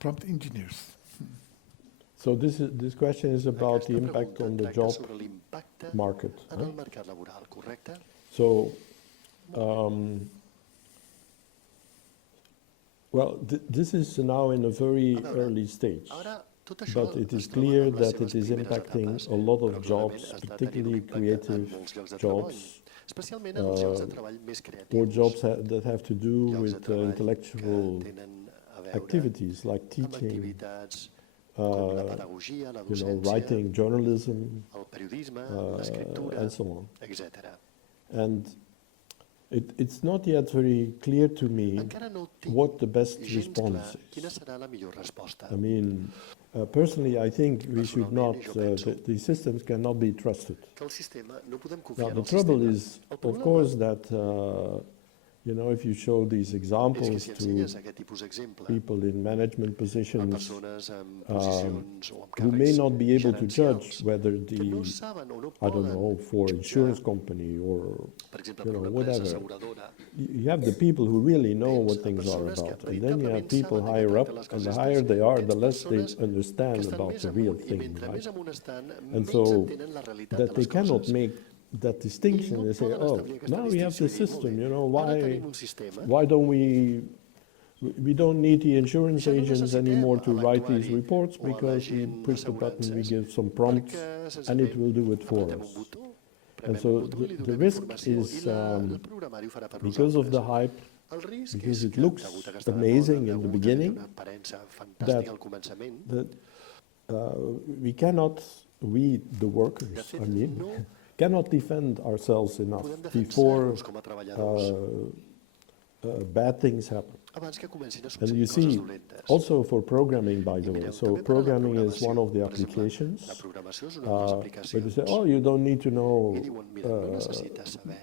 Prompt engineers. So this question is about the Aquesta impact pregunta on the tracta job sobre l'impacte market. en el mercat laboral, correcte? So, well, this is now in a very early stage, Ara, tot això but it es is troba clear en les that it seves is primeres impacting etapes, a lot però of clarament jobs, està tenint un particularly impacte en creative molts llocs de treball, jobs, especialment en els llocs de treball més or creatius, jobs that have to do llocs de with treball intellectual que tenen a veure activities like amb teaching, activitats com la pedagogia, la docència, writing, journalism, el periodisme, l'escriptura, and so on. etc. And it's not yet very clear to me Encara no tinc what the best gens clar response quina is. serà la millor resposta. I mean, personally, I think we should not, Personalment, jo penso the systems cannot be trusted. que el sistema no podem Now, confiar en the el trouble sistema. is, El of problema course, that, if you show these és que examples si to ensenyes aquest tipus d'exemple people in management a positions persones amb posicions o amb who may càrrecs not be able to judge gerencials whether que no the, saben o no I don't poden know, for jutjar, insurance company or, per exemple, you per know, una empresa whatever. asseguradora, You have the people who really know what Tens things are persones que about, and then you have veritablement people saben de què higher up, tracten les and the coses higher they are, the tens less they persones que understand estan about més the real amunt i thing, mentre right? més amunt estan, And menys so entenen la realitat that de they les cannot coses. make that distinction I no and say, poden oh, establir aquesta now we have the distinció i dir, system, molt bé, ara why tenim un sistema, don't we don't need the insurance ja no agents necessitem anymore to a write these l'actuari reports o a because we l'agent push the button, we d'assegurances, give some prompts, perquè and it senzillament will do it for apretem un us. botó, And premem so un botó i li the donem risk informació is, i el programari ho farà per because of the nosaltres. hype, El risc because és it que, looks degut a aquesta amazing moda, in the degut a que té beginning, una aparença that fantàstica al començament, that we cannot, we the workers, de fet, I mean, no cannot defend ourselves enough podem before defensar-nos com a treballadors bad things happen. abans que comencin a And succeir you coses see, dolentes. also for programming, by the way, Mireu, so també per a la programming is one of the programació, per exemple, applications, la programació és una de les where aplicacions. you say, oh, you don't need to know, I diuen, mira, no necessites saber,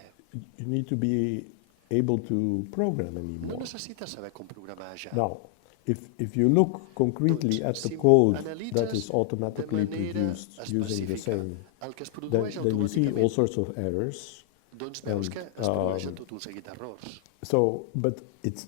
you need to be able to program no anymore. necessites saber com programar ja. Now, if you look concretely at the Si code that analitzes is automatically de manera produced using the específica same, el que es then produeix you see all automàticament, sorts of errors. doncs veus que es produeixen tot un seguit d'errors. So, but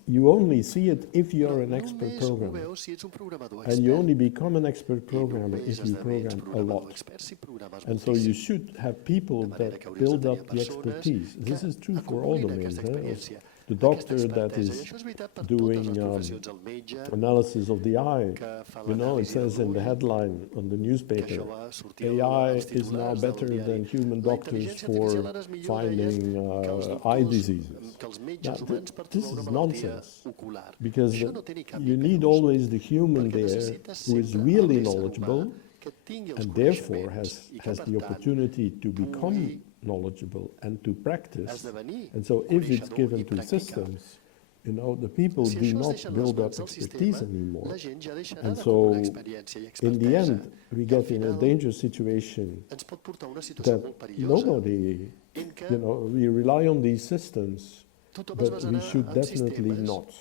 you only see it if you are an expert Només ho programmer. veus si ets un programador And you expert. only become an expert I programmer només if you esdevens program a programador lot. expert si programes And so you moltíssim. should have people De manera that que hauries de build tenir up the persones expertise. This que is true for all acumulin domains. aquesta experiència, The aquesta doctor that expertesa. I is això és veritat per doing totes les professions. El metge, analysis of the eye, que fa it l'anàlisi de says in the l'ull, headline on the que newspaper, això va sortir AI als is now titulars del better diari. than human La doctors intel·ligència for artificial ara és millor, deien, finding que els eye doctors, diseases. que els Now, metges humans per this trobar is una malaltia nonsense, ocular. because Això no té ni cap you ni need peus, always the human perquè there necessites who is sempre really l'ésser knowledgeable humà que tingui els and therefore coneixements i que, has per the tant, opportunity to pugui become knowledgeable and to practice. esdevenir And so if it's coneixedor given i to practicar. systems, the people Si do això es not deixa en les build up mans del expertise sistema, anymore. la gent ja deixarà And d'acumular so, experiència i In the expertesa. end, we I al get in a final dangerous situation ens pot portar a una situació that molt perillosa nobody, en què we rely on these systems, tothom es but we basarà should en definitely sistemes, not.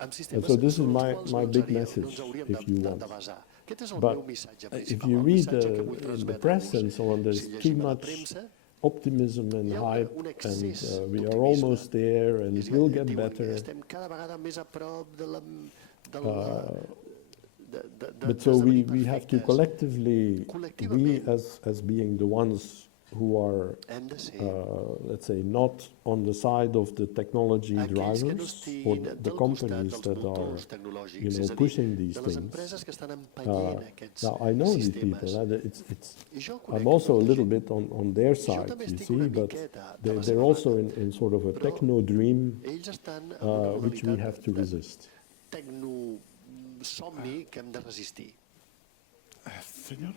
en sistemes so this is sobre els my- quals my no big ens haríem- message, no ens hauríem if you de want. basar. Aquest és el But meu missatge if principal, you el read missatge que vull in the transmetre-vos. press and so on, there's Si too llegim a la much premsa, optimism and hi ha hype, un and excés we are d'optimisme. almost there, and it will get diuen, better. estem cada vegada més a prop de la... But so we have to collectively, we Col·lectivament. as being the ones who are, Hem de ser let's say, not on the side of the technology aquells que no drivers or estiguin the del costat companies dels that are, motors tecnològics, és a dir, pushing these de les things. empreses que estan empenyent aquests Now I know these sistemes. people. I jo conec I'm also a molta little gent. bit on their side, també you estic see, una but miqueta de la they're seva also banda. in sort of a Però techno dream, Ells estan en una which we have modalitat to de resist. tecnosomni que hem de resistir. Senyor?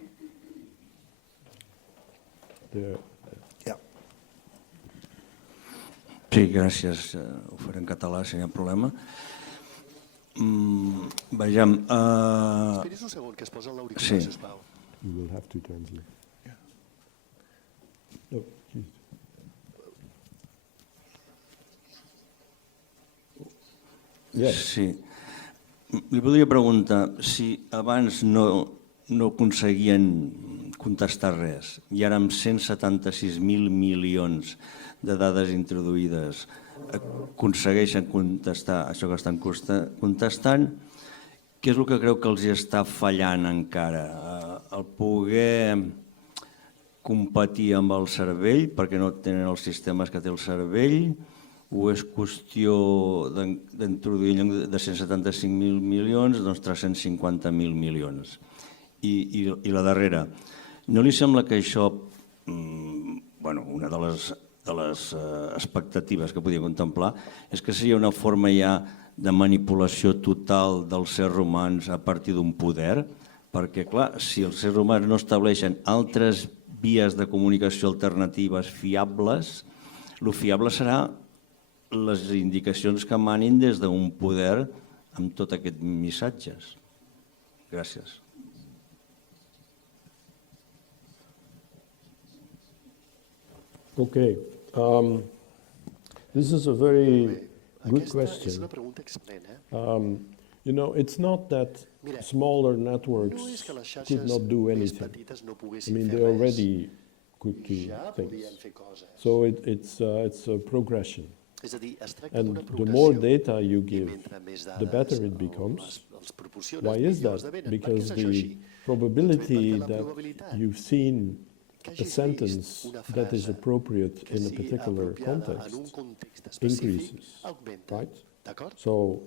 Ja. Sí, gràcies. Ho faré en català, si no hi ha problema. Vejam. Esperis un segon, que es posa l'auricular, Sí. sisplau. You will have to translate. No, please. Yes. Sí. Li volia preguntar si abans no aconseguien contestar res i ara amb 176.000 milions de dades introduïdes aconsegueixen contestar això que estan contestant, què és el que creu que els hi està fallant encara? El poder competir amb el cervell perquè no tenen els sistemes que té el cervell, o és qüestió d'introduir de 175.000 milions, doncs 350.000 milions. I la darrera, no li sembla que això, una de les expectatives que podia contemplar, és que seria una forma ja de manipulació total dels éssers humans a partir d'un poder? Perquè, clar, si els éssers humans no estableixen altres vies de comunicació alternatives fiables, el fiable serà les indicacions que emanin des d'un poder amb tot aquests missatges. Gràcies. Okay. This is a very good Aquesta és question. una pregunta excel·lent, It's not that smaller No és networks que les could xarxes not do més anything. petites no I poguessin mean, fer they res. already could do Ja podien things. fer coses. So it's a progression. És a dir, es tracta And d'una the more progressió. data you I give, mentre més the better it dades becomes. els proporciones, Why is millor that? esdevenen. Because Per què és això the així? probability Doncs bé, perquè la that probabilitat you've seen que a hagis sentence vist una that is frase appropriate que in a sigui particular apropiada en un context context específic increases, augmenta. right? D'acord? So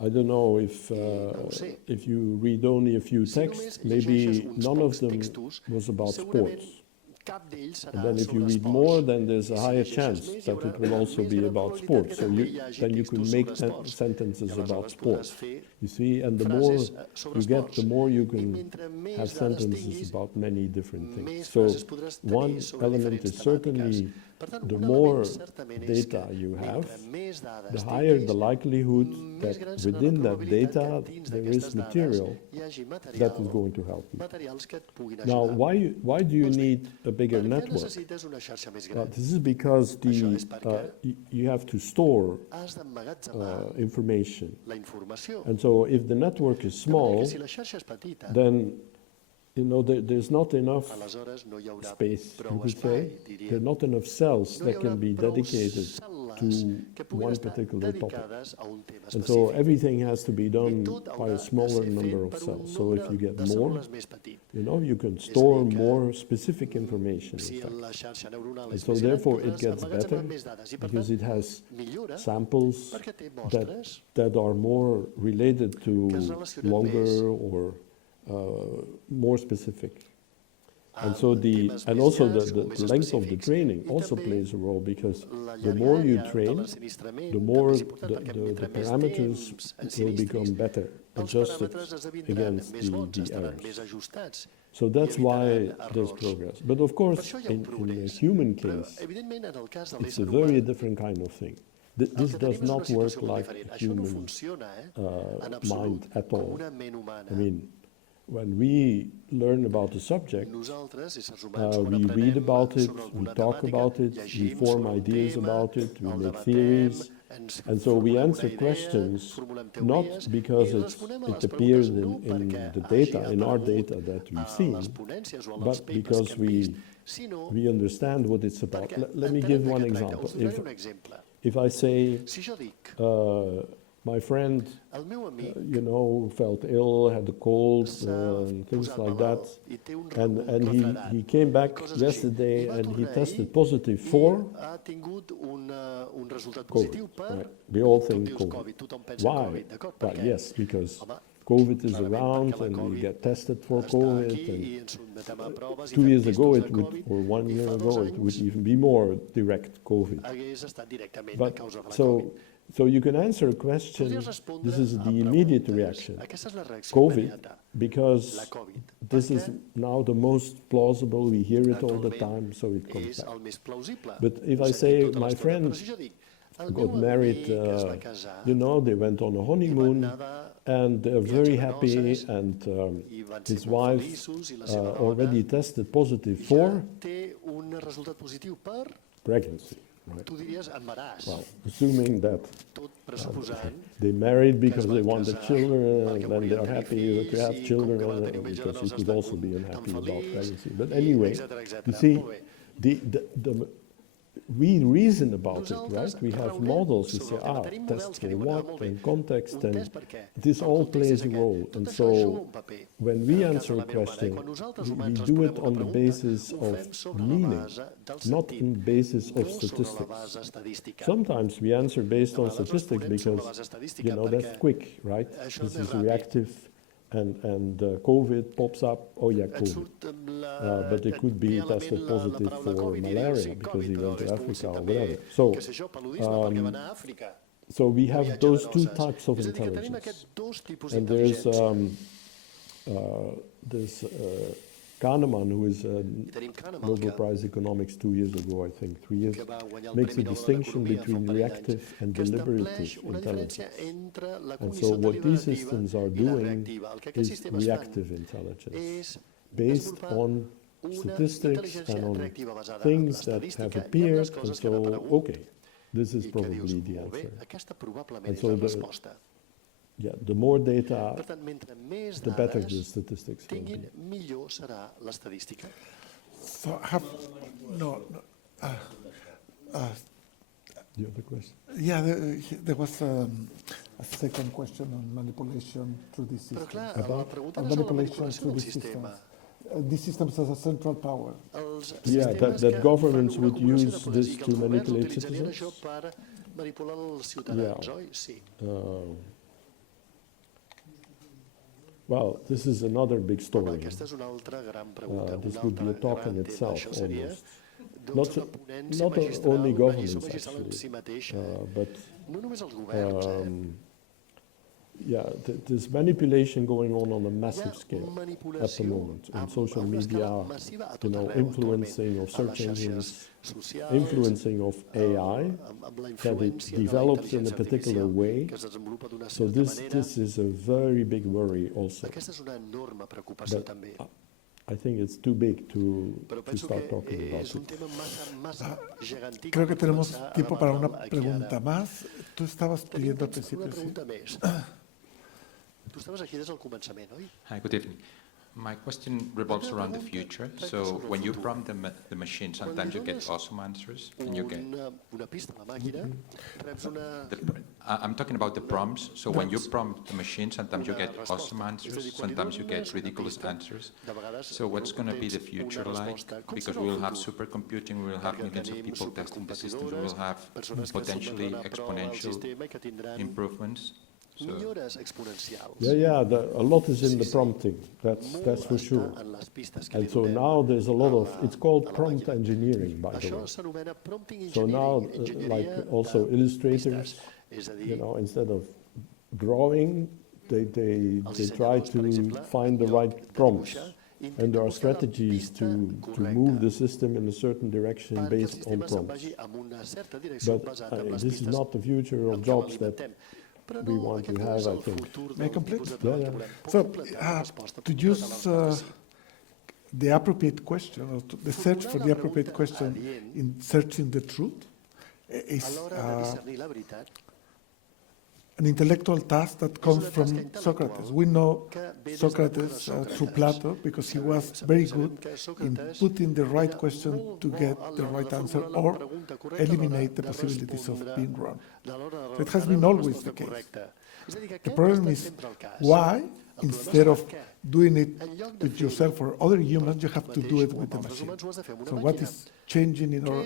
I don't know if no ho sé. if you read only a few Si només texts, llegeixes maybe uns none of pocs them textos, was about segurament sports. cap d'ells serà And then if you sobre read esports. more, then there's a I si higher llegeixes chance més, hi that haurà it will also més be gran about probabilitat sports. que So també hi hagi then you can textos make sobre esports. sentences I about aleshores podràs sports. fer You see, and the more frases sobre you get, esports. the more you I can mentre més have dades sentences tinguis, about many different més things. So frases podràs tenir one sobre element diferents is certainly temàtiques. Per tant, the un more element certament és que data you have, mentre més dades the higher tinguis, the likelihood més that gran serà la within that probabilitat data que dins there d'aquestes is dades material hi hagi that is going to help you. materials que et puguin Now, ajudar. why do you Doncs bé, need a bigger per què network? necessites una xarxa més Well, gran? this is because Això és perquè you have to store Has d'emmagatzemar information. la informació. And so if the network is De manera small, que si la xarxa és petita, then there's not enough aleshores no hi haurà space, you prou could espai, say. There diríem. are not enough cells No hi that haurà can be prou dedicated cèl·lules to que puguin one estar particular topic. dedicades a un tema And so específic. everything has to be I done tot by haurà a de smaller ser number fet of per un cells. So if you nombre get de more, cèl·lules més petit. you can És a store dir que more specific information, in Si fact. la xarxa neuronal And és so més gran, therefore it podràs gets emmagatzemar better més dades i per because tant it has millora samples perquè té that, mostres that are more related to que es relacionen longer més or more specific. And amb so temes and més also llargs o the més length of the específics. training I also també plays a role because la the more you llargària de train, l'ensinistrament the també more és important perquè the mentre més parameters temps will ensinistris, become better, els adjusted paràmetres esdevindran against més bons, the estaran més errors. ajustats. So that's why evitaran there's errors. progress. But of Per course, això hi ha un in a progrés. human Però, case, evidentment, en el cas de it's a l'ésser very humà, different kind of thing. el This que does tenim és una not work situació molt like diferent. a Això no human funciona en absolut mind at com all. una ment humana. I mean, when we learn about a subject, Nosaltres, éssers humans, quan we read aprenem about it, sobre we alguna talk temàtica, about it, we llegim form sobre un ideas tema, about it, we el make debatem, theories, ens and so we formulem answer una idea, questions formulem not teories because i responem a it les appears preguntes no in perquè the hagi data, in our aparegut data that we've a seen, les ponències o a but les papers because que hem vist, sinó we understand what it's about. perquè Let me entenem give de one què tracta. example. Us donaré un exemple. If I say, Si jo dic, my friend, el meu amic felt ill, had a cold, s'ha and things posat like malalt that, i té un and refredat, he came back coses així. yesterday I va and he tornar tested ahir positive i for ha tingut un resultat COVID. positiu per... Right. We all Tu think dius COVID. Covid, tothom pensa Why? Covid, d'acord? Per Right, què? yes, because Home, COVID is clarament around perquè la and we Covid get tested for està COVID. aquí And i ens sotmetem a proves i 2 fem years ago, testos it de would, Covid, or 1 i year fa ago, 2 it would anys even be more direct COVID. hagués estat directament a But causa de la so, Covid. so you can answer a question. Podries respondre This is a the immediate preguntes. reaction. Aquesta és la reacció COVID, immediata. because La Covid. this is Perquè now the most plausible. We hear it all the naturalment time, so it comes és back. el més plausible. But if Ho I sentim say, tota my l'estona. friend, Però si jo dic, got married, they went on a honeymoon, and they're very happy, and his wife already tested positive for pregnancy. Right. Well, assuming that they married because they wanted children, and then they're happy to have children, because you could also be unhappy about pregnancy. But anyway, you see, we reason about it, right? We have models. We say, test for what, and context, and this all plays a role. And so when we answer a question, we do it on the basis of meaning, not on the basis of statistics. Sometimes we answer based on statistics because, that's quick, right? This is reactive. And COVID pops up, COVID. But it could be tested positive for malaria because he went to Africa or whatever. So we have those two types of intelligence. And there's Kahneman, who is a Nobel Prize Economics 2 years ago, I think, 3 years, makes a distinction between reactive and deliberative intelligence. And so what these systems are doing is reactive intelligence, based on statistics and on things that have appeared, and so, okay, this is probably the answer. And so the more data, the better the statistics will be. So I have The other question? Yeah, there was a second question on manipulation through these systems. About manipulation through these systems. These systems as a central power. Yeah, that governments would use this to manipulate citizens. Well, this is another big story. This would be a talk in itself, almost. Not only governments, actually, but there's manipulation going on a massive scale at the moment in social media, influencing of search engines, influencing of AI, that it develops in a particular way. So this is a very big worry also. But I think it's too big to start talking about it. Creo que tenemos tiempo para una pregunta más. Tú estabas pidiendo al principio. Tu estaves aquí des del començament, oi? Hi, good evening. My question revolves around the future. So when you prompt the machine, sometimes you get awesome answers, and you get. Una pista a la màquina, reps una. I'm talking about the prompts. So when you prompt the machine, sometimes you get awesome answers, sometimes you get ridiculous answers. So what's going to be the future like? Because we will have supercomputing, we will have millions of people testing the systems, we will have potentially exponential improvements. So. A lot is in the prompting, that's for sure. And so now there's a lot of, it's called prompt engineering, by the way. So now, like also illustrators, instead of drawing, they try to find the right prompts. And there are strategies to move the system in a certain direction based on prompts. But this is not the future of jobs that we want to have, I think. May I complete? Yeah. So, to use the appropriate question, or the search for the appropriate question in searching the truth, is an intellectual task that comes from Socrates. We know Socrates through Plato because he was very good in putting the right question to get the right answer or eliminate the possibilities of being wrong. So it has been always the case. The problem is why, instead of doing it with yourself or other humans, you have to do it with the machine. So what is changing in our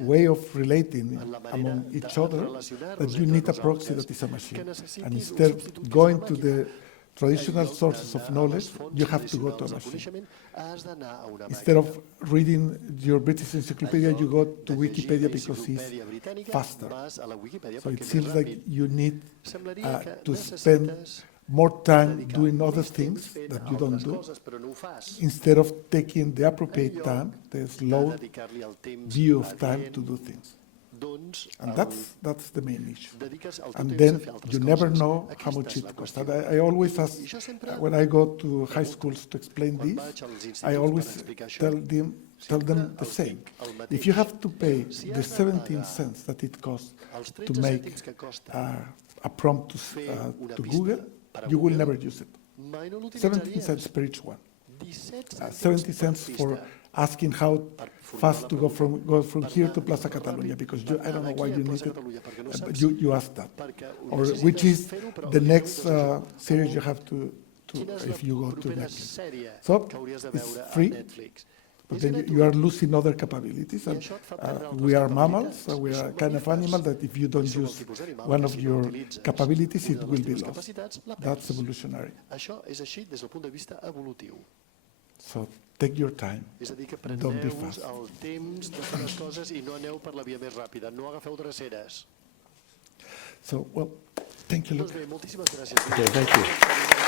way of relating among each other, that you need a proxy that is a machine. And instead of going to the traditional sources of knowledge, you have to go to a machine. Instead of reading your British encyclopedia, you go to Wikipedia because it's faster. So it seems like you need to spend more time doing other things that you don't do, instead of taking the appropriate time, the slow view of time to do things. And that's the main issue. And then you never know how much it costs. And I always ask, when I go to high schools to explain this, I always tell them the same. If you have to pay the 17 cents that it costs to make a prompt to Google, you will never use it. 17 cents per each one. 70 cents for asking how fast to go from here to Plaza Catalunya, because I don't know why you need it, but you asked that. Or which is the next series you have to if you go to Netflix. So it's free, but then you are losing other capabilities. And we are mammals, so we are a kind of animal that if you don't use one of your capabilities, it will be lost. That's evolutionary. So take your time. És a dir, que Don't be preneu-vos fast. el temps de fer les coses i no aneu per la via més ràpida. No agafeu dreceres. So, well, thank you, Luc. Doncs bé, moltíssimes gràcies. Okay, thank you.